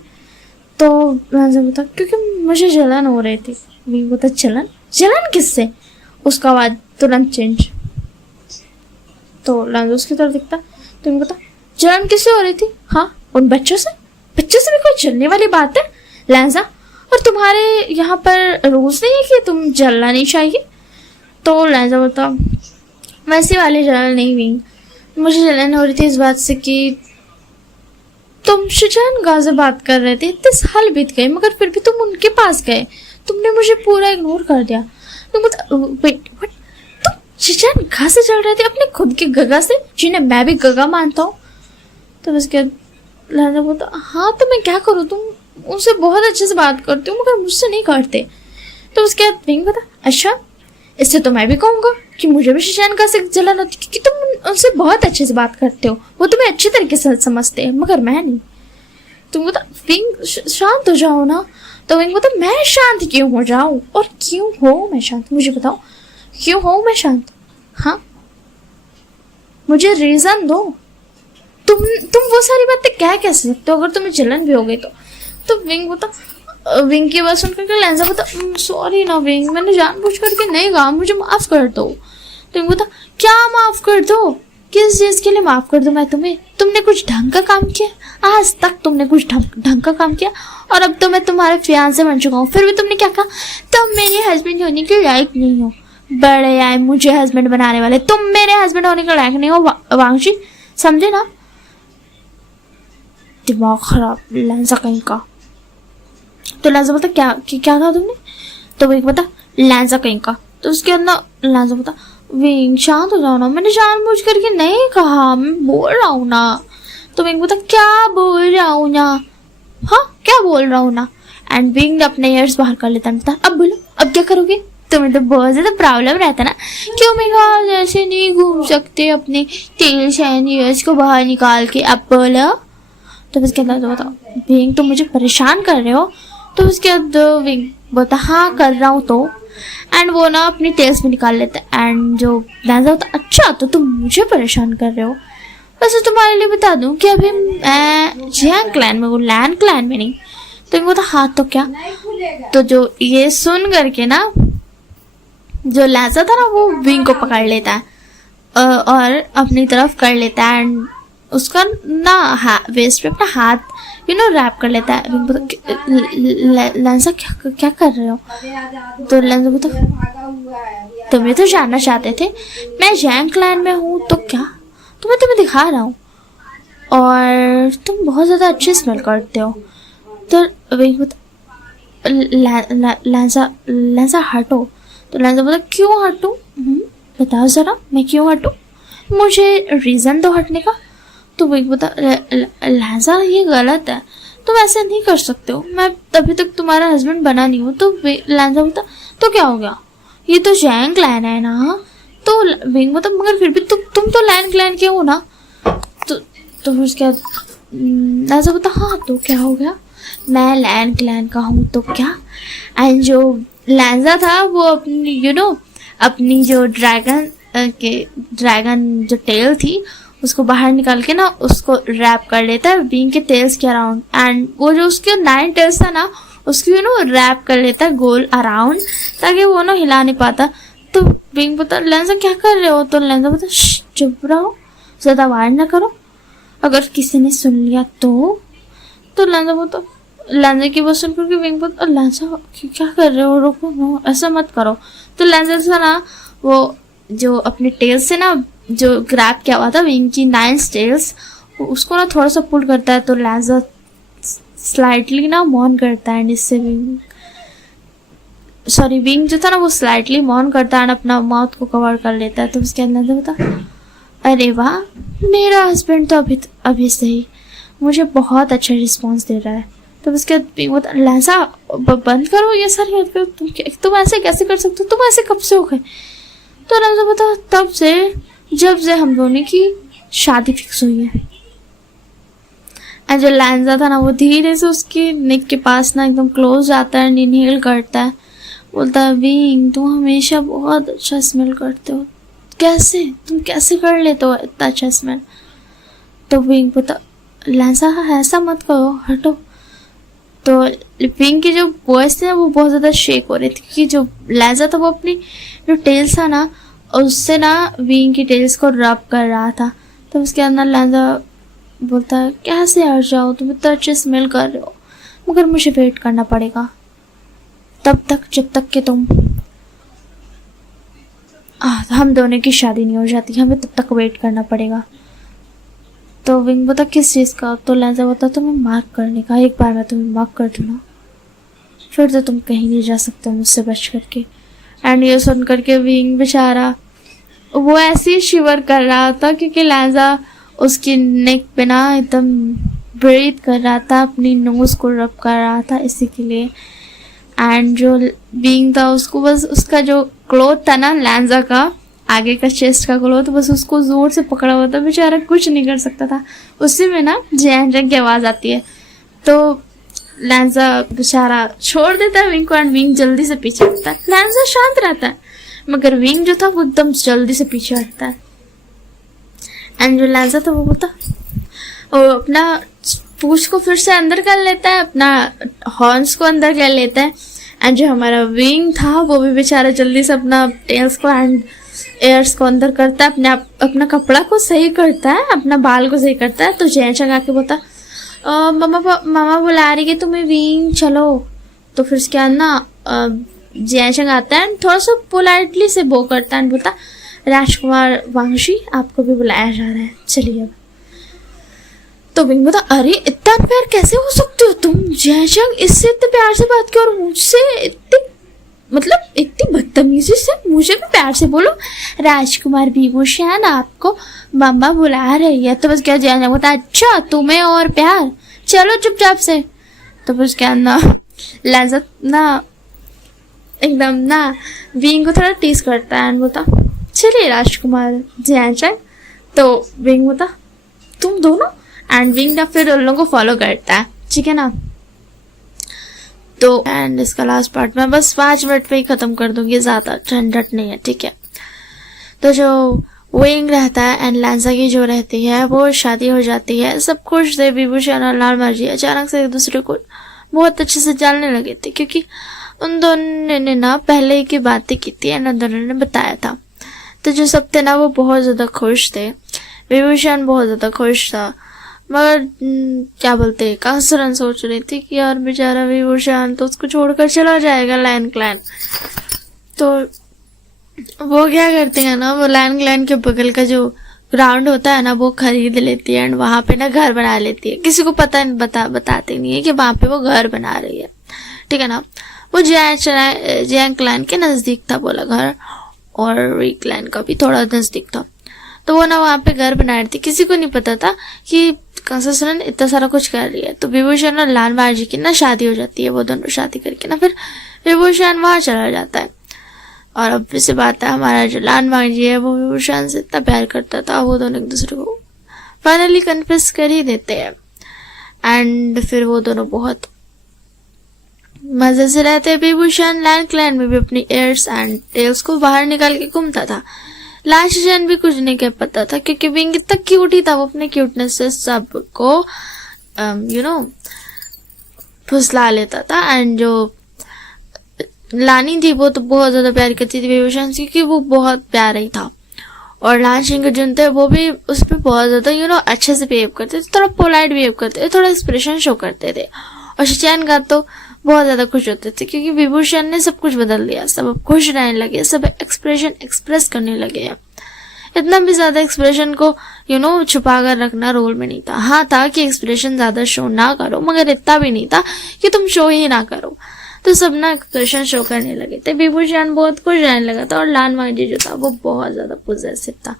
तो लेंजर बता क्योंकि मुझे जलन हो रही थी। विंग बता जलन किससे। उसका आवाज तुरंत चेंज। तो लेंजर उसकी तरफ दिखता। तो विंग बता जलन किससे हो रही थी। हाँ उन बच्चों से भी कोई जलने वाली बात है लेंजर, और तुम्हारे यहाँ पर रूल्स नहीं है कि तुम जलना नहीं चाहिए। तो लेंजर बोलता वैसी वाली जलन नहीं हुई, मुझे जलन हो रही थी इस बात से कि तुम शुजान गाह से बात कर रहे थे, इतने साल बीत गए मगर फिर भी तुम उनके पास गए, तुमने मुझे पूरा इग्नोर कर दिया। तुम शुजान गाह से चल रहे थे अपने खुद के गगा से, जिन्हें मैं भी गगा मानता हूँ। तो उसके लेंजर बोलता हाँ तो मैं क्या करूँ, तुम उनसे बहुत अच्छे से बात करते हो मगर मुझसे नहीं करते। तो उसके बाद विंग बता अच्छा इससे तो मैं भी कहूँगा कि मुझे भी शुजान गाह से जलन होती क्योंकि तुम उनसे बहुत अच्छे से बात करते हो, वो तुम्हें अच्छे तरीके से समझते हैं मगर मैं नहीं। तुम बता विंग शांत हो जाओ ना। तो विंग बता मैं शांत क्यों हो जाऊं, और क्यों हो मैं शांत, मुझे बताओ क्यों हो मैं शांत। हाँ मुझे रीजन दो। तुम वो सारी बातें कह कैसे सकते हो अगर तुम्हें जलन भी हो गई तो विंग बता विंग की बात सुनकर के लेंजर बता सॉरी ना विंग, मैंने जानबूझ करके नहीं कहा, मुझे माफ कर दो। तो विंग बता क्या माफ कर दो, किस चीज के लिए माफ कर दो मैं तुम्हें, तुमने कुछ ढंग का काम किया, आज तक तुमने कुछ ढंग का काम किया, और अब तो मैं तुम्हारे फियांसे बन चुका हूँ, फिर भी तुमने क्या कहा तुम मेरे हस्बैंड होने के लायक नहीं हो। बड़े आए मुझे हस्बैंड बनाने वाले, तुम मेरे हस्बैंड होने के लायक नहीं हो वांगशी, समझे ना। दिमाग खराब लेंजर कहीं का। तो लेंजर बोलता क्या कहा तुमने। तो विंग बता लेंजर कहीं का। तो उसके अंदर लेंजर बता विंग शांत हो जाओ ना, मैंने जानबूझ करके नहीं कहा, मैं बोल रहा हूँ ना। तो विंग बता क्या बोल रहा हूँ ना, हाँ क्या बोल रहा हूँ ना। एंड विंग अपने ईयर्स बाहर कर लेता है। अब बोलो अब क्या करोगे, तुम्हें तो बहुत ज्यादा प्रॉब्लम रहता ना, क्यों मैं ऐसे नहीं घूम सकते अपने तेल शैन ईयर्स को बाहर निकाल के, अब बोलो। तो उसके बाद बताओ विंग तुम मुझे परेशान कर रहे हो। तो उसके बाद विंग बोलता हाँ कर रहा हूँ। तो एंड वो ना अपनी टेल्स में निकाल लेता है। एंड जो लेंजर होता अच्छा तो तुम मुझे परेशान कर रहे हो, वैसे तुम्हारे लिए बता दूं कि अभी मैं जियांग क्लैन में, वो लैंड क्लैन में नहीं। तो विंग बोलता हाँ तो क्या। तो जो ये सुन करके ना जो लेंजर था ना वो विंग को पकड़ लेता है और अपनी तरफ कर लेता है। एंड उसका ना वेस्ट पे अपना हाथ रैप कर लेता है। लेंजर क्या कर रहे हो। तो लेंजर बोलता तुम्हें तो जानना चाहते थे मैं जियांग क्लैन में हूँ तो क्या, तुम्हें दिखा रहा हूँ, और तुम बहुत ज़्यादा अच्छी स्मेल करते हो। तो विंग बोलता लेंजर हटो। तो लेंजर बोलता क्यों हटूँ, बताओ ज़रा मैं क्यों हटूँ, मुझे रीज़न दो हटने का। तो विंग बता लेंजर ये गलत है, तुम ऐसे नहीं कर सकते हो, मैं तभी तक तुम्हारा हस्बैंड बना नहीं हूँ। तो लेंजर बोलता तो क्या हो गया, ये तो जियांग क्लैन है ना। तो विंग बता मगर फिर भी तुम तो लैंड क्लैन के हो ना। तो फिर उसके बाद लेंजर बोलता हाँ तो क्या हो गया, मैं लैंड क्लैन का हूँ तो क्या। एंड जो लेंजर था वो अपनी अपनी जो ड्रैगन जो टेल थी उसको बाहर निकाल के ना उसको रैप कर लेता है विंग के टेल्स के अराउंड। एंड वो जो उसके 9 टेल्स था ना उसको रैप कर लेता है गोल अराउंड, ताकि वो हिला नहीं पाता। तो विंग बोलता लैंजा क्या कर रहे हो, तो लैंजा बोलता चुप रहो, ज्यादा आवाज ना करो, अगर किसी ने सुन लिया तो लैंजा बोलता, लैंजा की बात सुनकर के विंग बोलता लैंजा क्या कर रहे हो, रुको, नो ऐसा मत करो। तो लैंजा से ना वो जो अपने टेल से ना जो ग्रैब किया हुआ था विंग की 9 टेल्स, उसको ना थोड़ा सा पुल करता है, तो लैंजा स्लाइटली ना मॉन करता है, इससे विंग जो था ना वो स्लाइटली मॉन करता है, अपना माउथ को कवर कर लेता है। तो उसके अंदर बता, अरे वाह, मेरा हस्बैंड तो अभी से ही मुझे बहुत अच्छा रिस्पॉन्स दे रहा है। तो उसके बाद लैंजा बंद करो ये सारी हरकत करो, तुम ऐसे कैसे कर सकते हो, तुम ऐसे कब से हो गए। तो लैंजा बता, तब से जब से हम दोनों की शादी फिक्स हुई है। एंड जो लैंजा था ना वो धीरे से उसकी नेक के पास ना एकदम क्लोज जाता है, इनहेल करता है, बोलता है विंग तुम हमेशा बहुत अच्छा स्मेल करते हो, कैसे तुम कैसे कर लेते हो इतना अच्छा स्मेल। तो विंग बोलता लैंजा ऐसा मत करो, हटो। तो विंग की जो वॉइस थी ना वो बहुत ज़्यादा शेक हो रही थी, क्योंकि जो लैंजा था वो अपनी जो टेल्स था ना उससे ना विंग की टेल्स को रब कर रहा था। तो उसके अंदर लैंजा बोलता है कैसे हट जाओ, तुम इतना अच्छे स्मेल कर रहे हो, मगर मुझे वेट करना पड़ेगा तब तक जब तक कि हम दोनों की शादी नहीं हो जाती, हमें तब तक वेट करना पड़ेगा। तो विंग बता किस चीज़ का। तो लैंजा बता तुम्हें मार्क करने का, एक बार मैं तुम्हें मार्क कर दूँ ना फिर तो तुम कहीं नहीं जा सकते मुझसे बच करके। एंड ये सुन करके विंग बेचारा वो ऐसे ही शिवर कर रहा था, क्योंकि लैंजा उसकी नेक पे ना एकदम ब्रीथ कर रहा था, अपनी नोज को रब कर रहा था इसी के लिए। एंड जो बीइंग था उसको बस उसका जो क्लोथ था ना लैंजा का आगे का चेस्ट का क्लोथ, बस उसको जोर से पकड़ा हुआ था, बेचारा कुछ नहीं कर सकता था। उसी में ना जैन जैन की आवाज़ आती है, तो लैंजा बेचारा छोड़ देता है विंग को, एंड विंग जल्दी से पीछे हटता है। लैंजा शांत रहता है, मगर विंग जो था वो एकदम जल्दी से पीछे हटता है। एंड जो लैंजा था वो बोलता, वो अपना पूंछ को फिर से अंदर कर लेता है, अपना हॉर्न्स को अंदर कर लेता है। एंड जो हमारा विंग था वो भी बेचारा जल्दी से अपना टेल्स को एंड एयर्स को अंदर करता है, अपना कपड़ा को सही करता है, अपना बाल को सही करता है। तो जैन चगा के बोलता मामा बुला रही है तुम्हें विंग, चलो। तो फिर उसके बाद ना जैन चंग आता है, थोड़ा सा पोलाइटली से बो करता है, बोलता राजकुमार वांगशी आपको भी बुलाया जा रहा है, चलिए अब। तो विंग बोलता अरे इतना प्यार कैसे हो सकते हो तुम, जयशंग इससे इतने प्यार से बात करो, मुझसे इतनी बदतमीजी से मुझे भी प्यार से बोलो, राजकुमार विभूषण आपको मम्मा बुला रही है। तो बस क्या जयशंग बोलता अच्छा तुम्हें और प्यार, चलो चुपचाप से। तो बस क्या ना लैंजा ना एकदम ना विंग को थोड़ा टीज करता है एंड बोलता चलिए राजकुमार जयशंग। तो विंग बोलता तुम दोनों, एंड विंग ना फिर उन लोगों को फॉलो करता है, ठीक है ना। तो एंड इसका लास्ट पार्ट मैं बस 5 मिनट पे ही खत्म कर दूंगी, ज्यादा झंझट नहीं है, ठीक है। तो जो विंग रहता है एंड लैंजा की जो रहती है वो शादी हो जाती है, सब खुश थे। विभूषण और लालमाजी अचानक से एक दूसरे को बहुत अच्छे से जानने लगे थे, क्योंकि उन दोनों ने ना पहले की बातें की थी एंड उन दोनों ने बताया था। तो जो सब थे ना वो बहुत ज्यादा खुश थे, विभूषण बहुत ज्यादा खुश था, मगर क्या बोलते कांसरन सोच रही थी कि यार बेचारा विभूषण तो उसको छोड़कर चला जाएगा लायन क्लैन। तो वो क्या करते हैं ना, वो लायन क्लैन के बगल का जो ग्राउंड होता है ना वो खरीद लेती है एंड वहां पे ना घर बना लेती है। किसी को पता बताते नहीं है कि वहां पे वो घर बना रही है, ठीक है ना। वो जैंग क्लैन के नजदीक था बोला घर, और री क्लैन का भी थोड़ा नजदीक था। तो वो ना वहां पे घर बना रही थी, किसी को नहीं पता था कि कंसरन इतना सारा कुछ कर रही है। तो विभूषण और लालमाजी की ना शादी हो जाती है, वो दोनों शादी करके ना फिर विभूषण वहां चला जाता है। और अब से बात है, हमारा जो लालमाजी है वो विभूषण से इतना प्यार करता था, वो दोनों एक दूसरे को फाइनली कन्फेस कर ही देते हैं। एंड फिर वो दोनों बहुत मजे से रहते हैं। विभूषण लायन क्लैन में भी अपनी एयर्स एंड टेल्स को बाहर निकाल के घूमता था। लाशजन भी कुछ नहीं कह पाता था, क्योंकि विंग इतना क्यूट ही था, वो अपने क्यूटनेस से सबको फुसला लेता था। एंड जो लानी थी वो तो बहुत ज्यादा प्यार करती थी विभूषण से, क्योंकि वो बहुत प्यारा ही था। और लान सिंह के जुन थे वो भी उस पर बहुत ज्यादा अच्छे से बिहेव करते थे, थोड़ा पोलाइट बिहेव करते थे, थोड़ा एक्सप्रेशन शो करते थे। और शिचैन का तो बहुत ज्यादा खुश होते थे, क्योंकि विभूषण ने सब कुछ बदल दिया, सब अब खुश रहने लगे, सब एक्सप्रेशन एक्सप्रेस करने लगे। इतना भी ज्यादा एक्सप्रेशन को छुपा कर रखना रोल में नहीं था। हाँ था कि एक्सप्रेशन ज्यादा शो ना करो, मगर इतना भी नहीं था कि तुम शो ही ना करो। तो सब ना एक्सप्रेशन शो करने लगे थे। विभूषण बहुत खुश रहने लगा था, और लान वांगजी जो था वो बहुत ज्यादा पॉजिटिव था।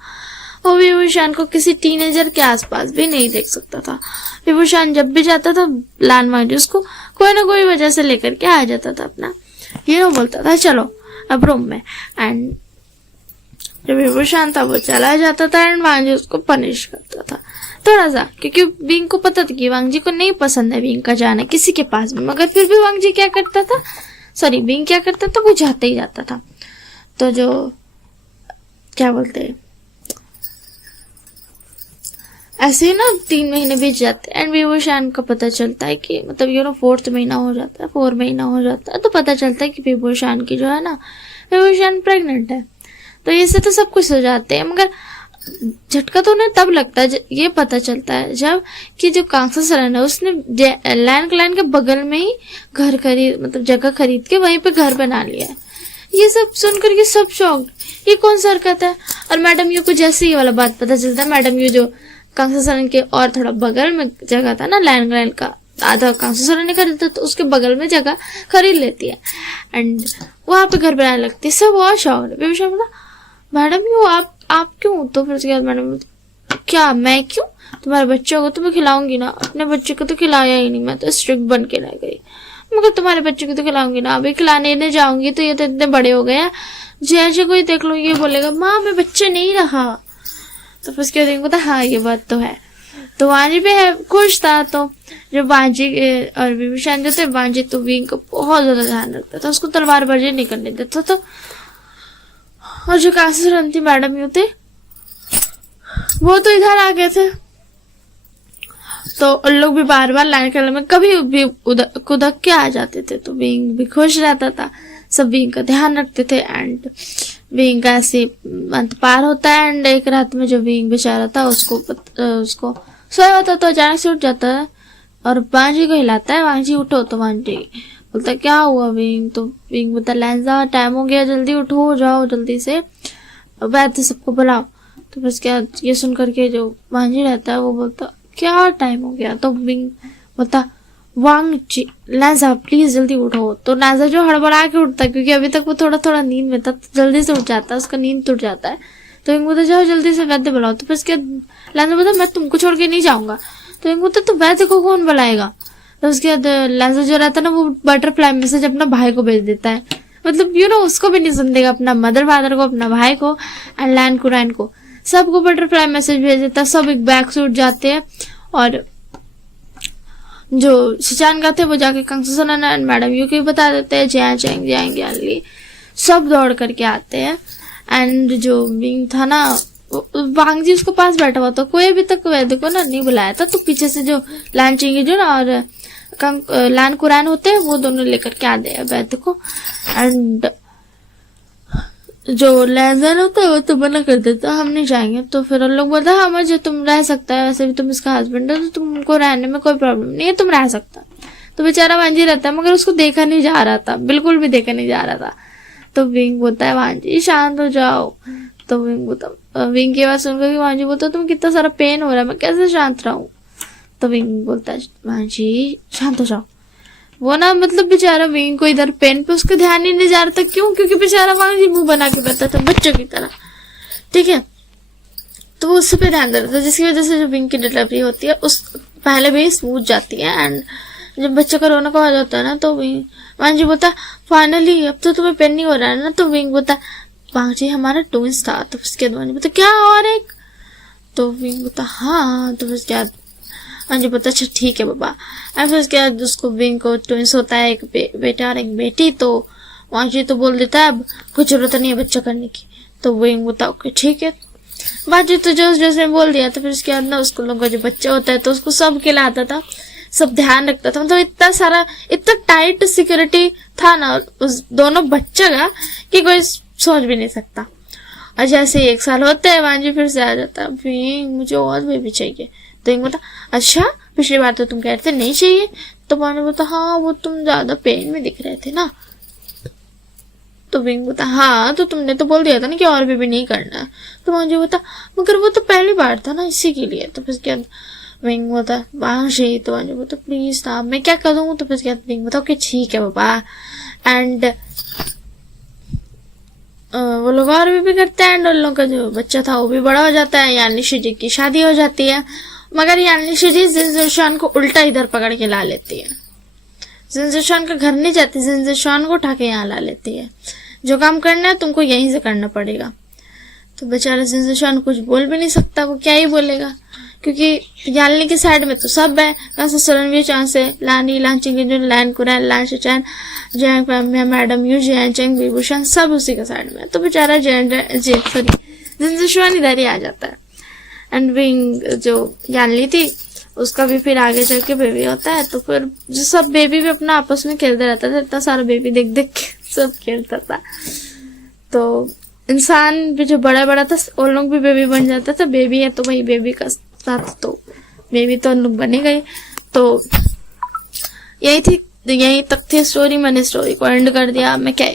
वो विभूषण को किसी टीनेजर के आसपास भी नहीं देख सकता था। विभूषण जब भी जाता था, लान वांगजी उसको कोई ना कोई वजह से लेकर के आ जाता था अपना, बोलता था चलो अब रूम में। एंड जब विभूषण था वो चला जाता था, एंड वांगजी उसको पनिश करता था थोड़ा सा, क्योंकि विंग को पता था कि वांगजी को नहीं पसंद है विंग का जाना किसी के पास में। मगर फिर भी वांगजी क्या करता था, विंग क्या करता था, वो जाते ही जाता था। तो जो क्या बोलते हैं, ऐसे ही ना 3 महीने बीत जाते हैं, एंड विभूषण को पता चलता है कि मतलब 4th महीना हो जाता है, 4 महीना हो जाता है, तो पता चलता है कि विभूषण की जो है ना, विभूषण प्रेग्नेंट है। तो ये से तो सब कुछ हो जाते हैं, मगर झटका तो उन्हें तब लगता है, ये पता चलता है जब कि जो कांसा सरन है उसने लैंड के बगल में ही घर खरीद, मतलब जगह खरीद के वहीं पे घर बना लिया है। ये सब सुनकर के सब शॉक, ये कौन सा हरकत है। और मैडम यू को जैसे ये वाला बात पता चलता है, मैडम यू जो कांसा सरन के और थोड़ा बगल में जगह था ना, लैंड का आधा कांसा सरन ने खरीदा, तो उसके बगल में जगह खरीद लेती है, एंड वहां पे घर बनाने लगती है। सब और शॉक। विभूषण बोला मैडम यू आप क्यों। तो फिर उसके बाद मैडम क्या मैं क्यों, तुम्हारे बच्चों को तो मैं खिलाऊंगी ना, अपने बच्चे को तो खिलाया ही नहीं, मैं तो स्ट्रिक्ट बन के रह गई, मगर तुम्हारे बच्चे को तो खिलाऊंगी ना। अभी खिलाने नहीं जाऊंगी तो ये तो इतने बड़े हो गए हैं, जैसे कोई देख लो ये बोलेगा माँ मैं बच्चे नहीं रहा। तो फिर उसके बाद पता हाँ ये बात तो है। तो वांजी भी है खुश था। तो जब वांजी और विभूषण जो थे, वांजी तो विंग को बहुत ज्यादा ध्यान रखता था, उसको तलवारबाजी नहीं करने देता था। और जो कांसा सरन थी मैडम यू थे, वो तो इधर आ गए थे। तो उन लोग भी बार बार लाइन कलर में कभी भी कुदक के आ जाते थे, तो विंग भी खुश रहता था, सब विंग का ध्यान रखते थे। एंड विंग का ऐसे अंत पार होता है, एंड एक रात में जो विंग बेचारा था उसको सोया होता तो अचानक से उठ जाता है और वांजी को हिलाता है, वांजी उठो। तो वांजी बोलता क्या हुआ विंग। तो विंग बोलता लैंजा टाइम हो गया, जल्दी उठो, जाओ जल्दी से वैद्य सबको बुलाओ। तो बस क्या ये सुन करके जो वांजी रहता है वो बोलता क्या टाइम हो गया। तो विंग बोलता वांगजी लैंजा प्लीज जल्दी उठो। तो लैंजा जो हड़बड़ा के उठता है, क्योंकि अभी तक वो थोड़ा थोड़ा नींद में था, तो जल्दी से उठ जाता है, उसका नींद टूट जाता है। तो विंग बोलता जाओ जल्दी से वैद्य बुलाओ। तो फिर क्या लैंजा बोलता मैं तुमको छोड़ के नहीं जाऊंगा। तो विंग बोलता तो वैद्य को कौन बुलाएगा। तो उसके बाद लैंजा जो रहता है ना, वो बटरफ्लाई मैसेज अपना भाई को भेज देता है, मतलब उसको भी नहीं सुन देगा, अपना मदर फादर को, अपना भाई को, एंड लैन कुराइन को, सबको बटरफ्लाई मैसेज भेज देता है। सब एक बैग से उठ जाते हैं, और जो शिचान का थे वो जाके कांसा सरन एंड मैडम यू को बता देते हैं जाएंगे सब दौड़ करके आते हैं। एंड जो विंग था ना, वांगजी उसको पास बैठा हुआ था, कोई अभी तक वैद्य को ना नहीं बुलाया था। तो पीछे से जो लान चिंगी जो ना और लान कुरान होते हैं, वो दोनों लेकर के आते हैं वैद्य को। एंड जो लैंजर होता है वो तो मना कर देता हम नहीं जाएंगे। तो फिर उन लोग बोलते हाँ जो तुम रह सकता है, वैसे भी तुम इसका हस्बैंड है, तो तुमको रहने में कोई प्रॉब्लम नहीं है, तुम रह सकता। तो बेचारा वांजी रहता है, मगर उसको देखा नहीं जा रहा था, बिल्कुल भी देखा नहीं जा रहा था। तो विंग बोलता है वांजी शांत हो जाओ। तो विंग की आवाज सुनकर वांजी बोलता तुम कितना सारा पेन हो रहा है, मैं कैसे शांत रहूं। तो विंग बोलता है वांजी शांत हो जाओ। वो ना मतलब बेचारा विंग को इधर पेन पे उसका ध्यान ही नहीं जा रहा था। क्यों? क्योंकि बेचारा वांजी मुंह बना के बैठा था बच्चों की तरह, ठीक है। तो वो उस पे ध्यान दे रहा था, जिसकी वजह से जो विंग की डिलीवरी होती है उस पहले भी स्मूथ जाती है। एंड जब बच्चे का रोना का आवाज होता है ना, तो वांजी बोलता फाइनली अब तो तुम्हें पेन नहीं हो रहा है ना। तो विंग बोलता वांजी हमारा ट्विंस था। तो उसके बाद वांजी बोलता क्या और एक। तो विंग बोलता हाँ। तो उसके बाद वांजी बोलता अच्छा ठीक है बाबा। और फिर उसके बाद उसको विंग को ट्विंस होता है, एक बेटा और एक बेटी। तो वांजी तो बोल देता है अब कोई जरूरत नहीं है बच्चा करने की। तो विंग बोलता ओके ठीक है। वांजी तो जो ने बोल दिया। तो फिर उसके बाद ना उसको लोगों का जो बच्चा होता है तो उसको सब खिलाता था, सब ध्यान रखता था, मतलब इतना सारा, इतना टाइट सिक्योरिटी था ना उस दोनों बच्चे का कि कोई सोच भी नहीं सकता। और जैसे 1 साल होते हैं वांजी फिर से आ जाता है, विंग मुझे और बेबी चाहिए। तो विंग बोलता अच्छा पिछली बार तो तुम कह रहे थे नहीं चाहिए। तो वांजी बोलता हाँ वो तुम ज्यादा पेन में दिख रहे थे ना। तो विंग बोलता हाँ तो तुमने तो बोल दिया था ना कि और बेबी नहीं करना है। तो वांजी बोलता मगर वो तो पहली बार था ना इसी के लिए। तो फिर क्या विंग बोलता वांजी, तो वांजी बोलता प्लीज ना मैं क्या करूँ। तो फिर क्या विंग बोलता ओके ठीक है पापा। एंड वो लोग और भी करते हैं एंड उन लोगों का जो बच्चा था वो भी बड़ा हो जाता है। यानी शिजी की शादी हो जाती है, मगर यानी शिजी जिनजुशान को उल्टा इधर पकड़ के ला लेती है। जिनजुशान का घर नहीं जाती, जिनजुशान को उठा के यहाँ ला लेती है। जो काम करना है तुमको यहीं से करना पड़ेगा। तो बेचारा जिनजुशान कुछ बोल भी नहीं सकता, वो क्या ही बोलेगा, क्योंकि यालनी की साइड में तो सब है, कहाँ से सोलनवी चांस से लानी लांचिंग लैन कुरैन लान शिचैन जैंग मैडम यू जैन चेंग विभूषण सब उसी के साइड में। तो बेचारा जिनजुशान इधर ही आ जाता है। एंड विंग जो यानली थी उसका भी फिर आगे चल के बेबी होता है। तो फिर जो सब बेबी भी अपना आपस में खेलते रहता था, इतना सारा बेबी देख देख के सब खेलता था। तो इंसान भी जो बड़ा बड़ा था उन लोग भी बेबी बन जाता था। बेबी है तो वही बेबी का साथ तो बेबी तो उन लोग बनी गई। तो यही तक थी स्टोरी। मैंने स्टोरी को एंड कर दिया। मैं क्या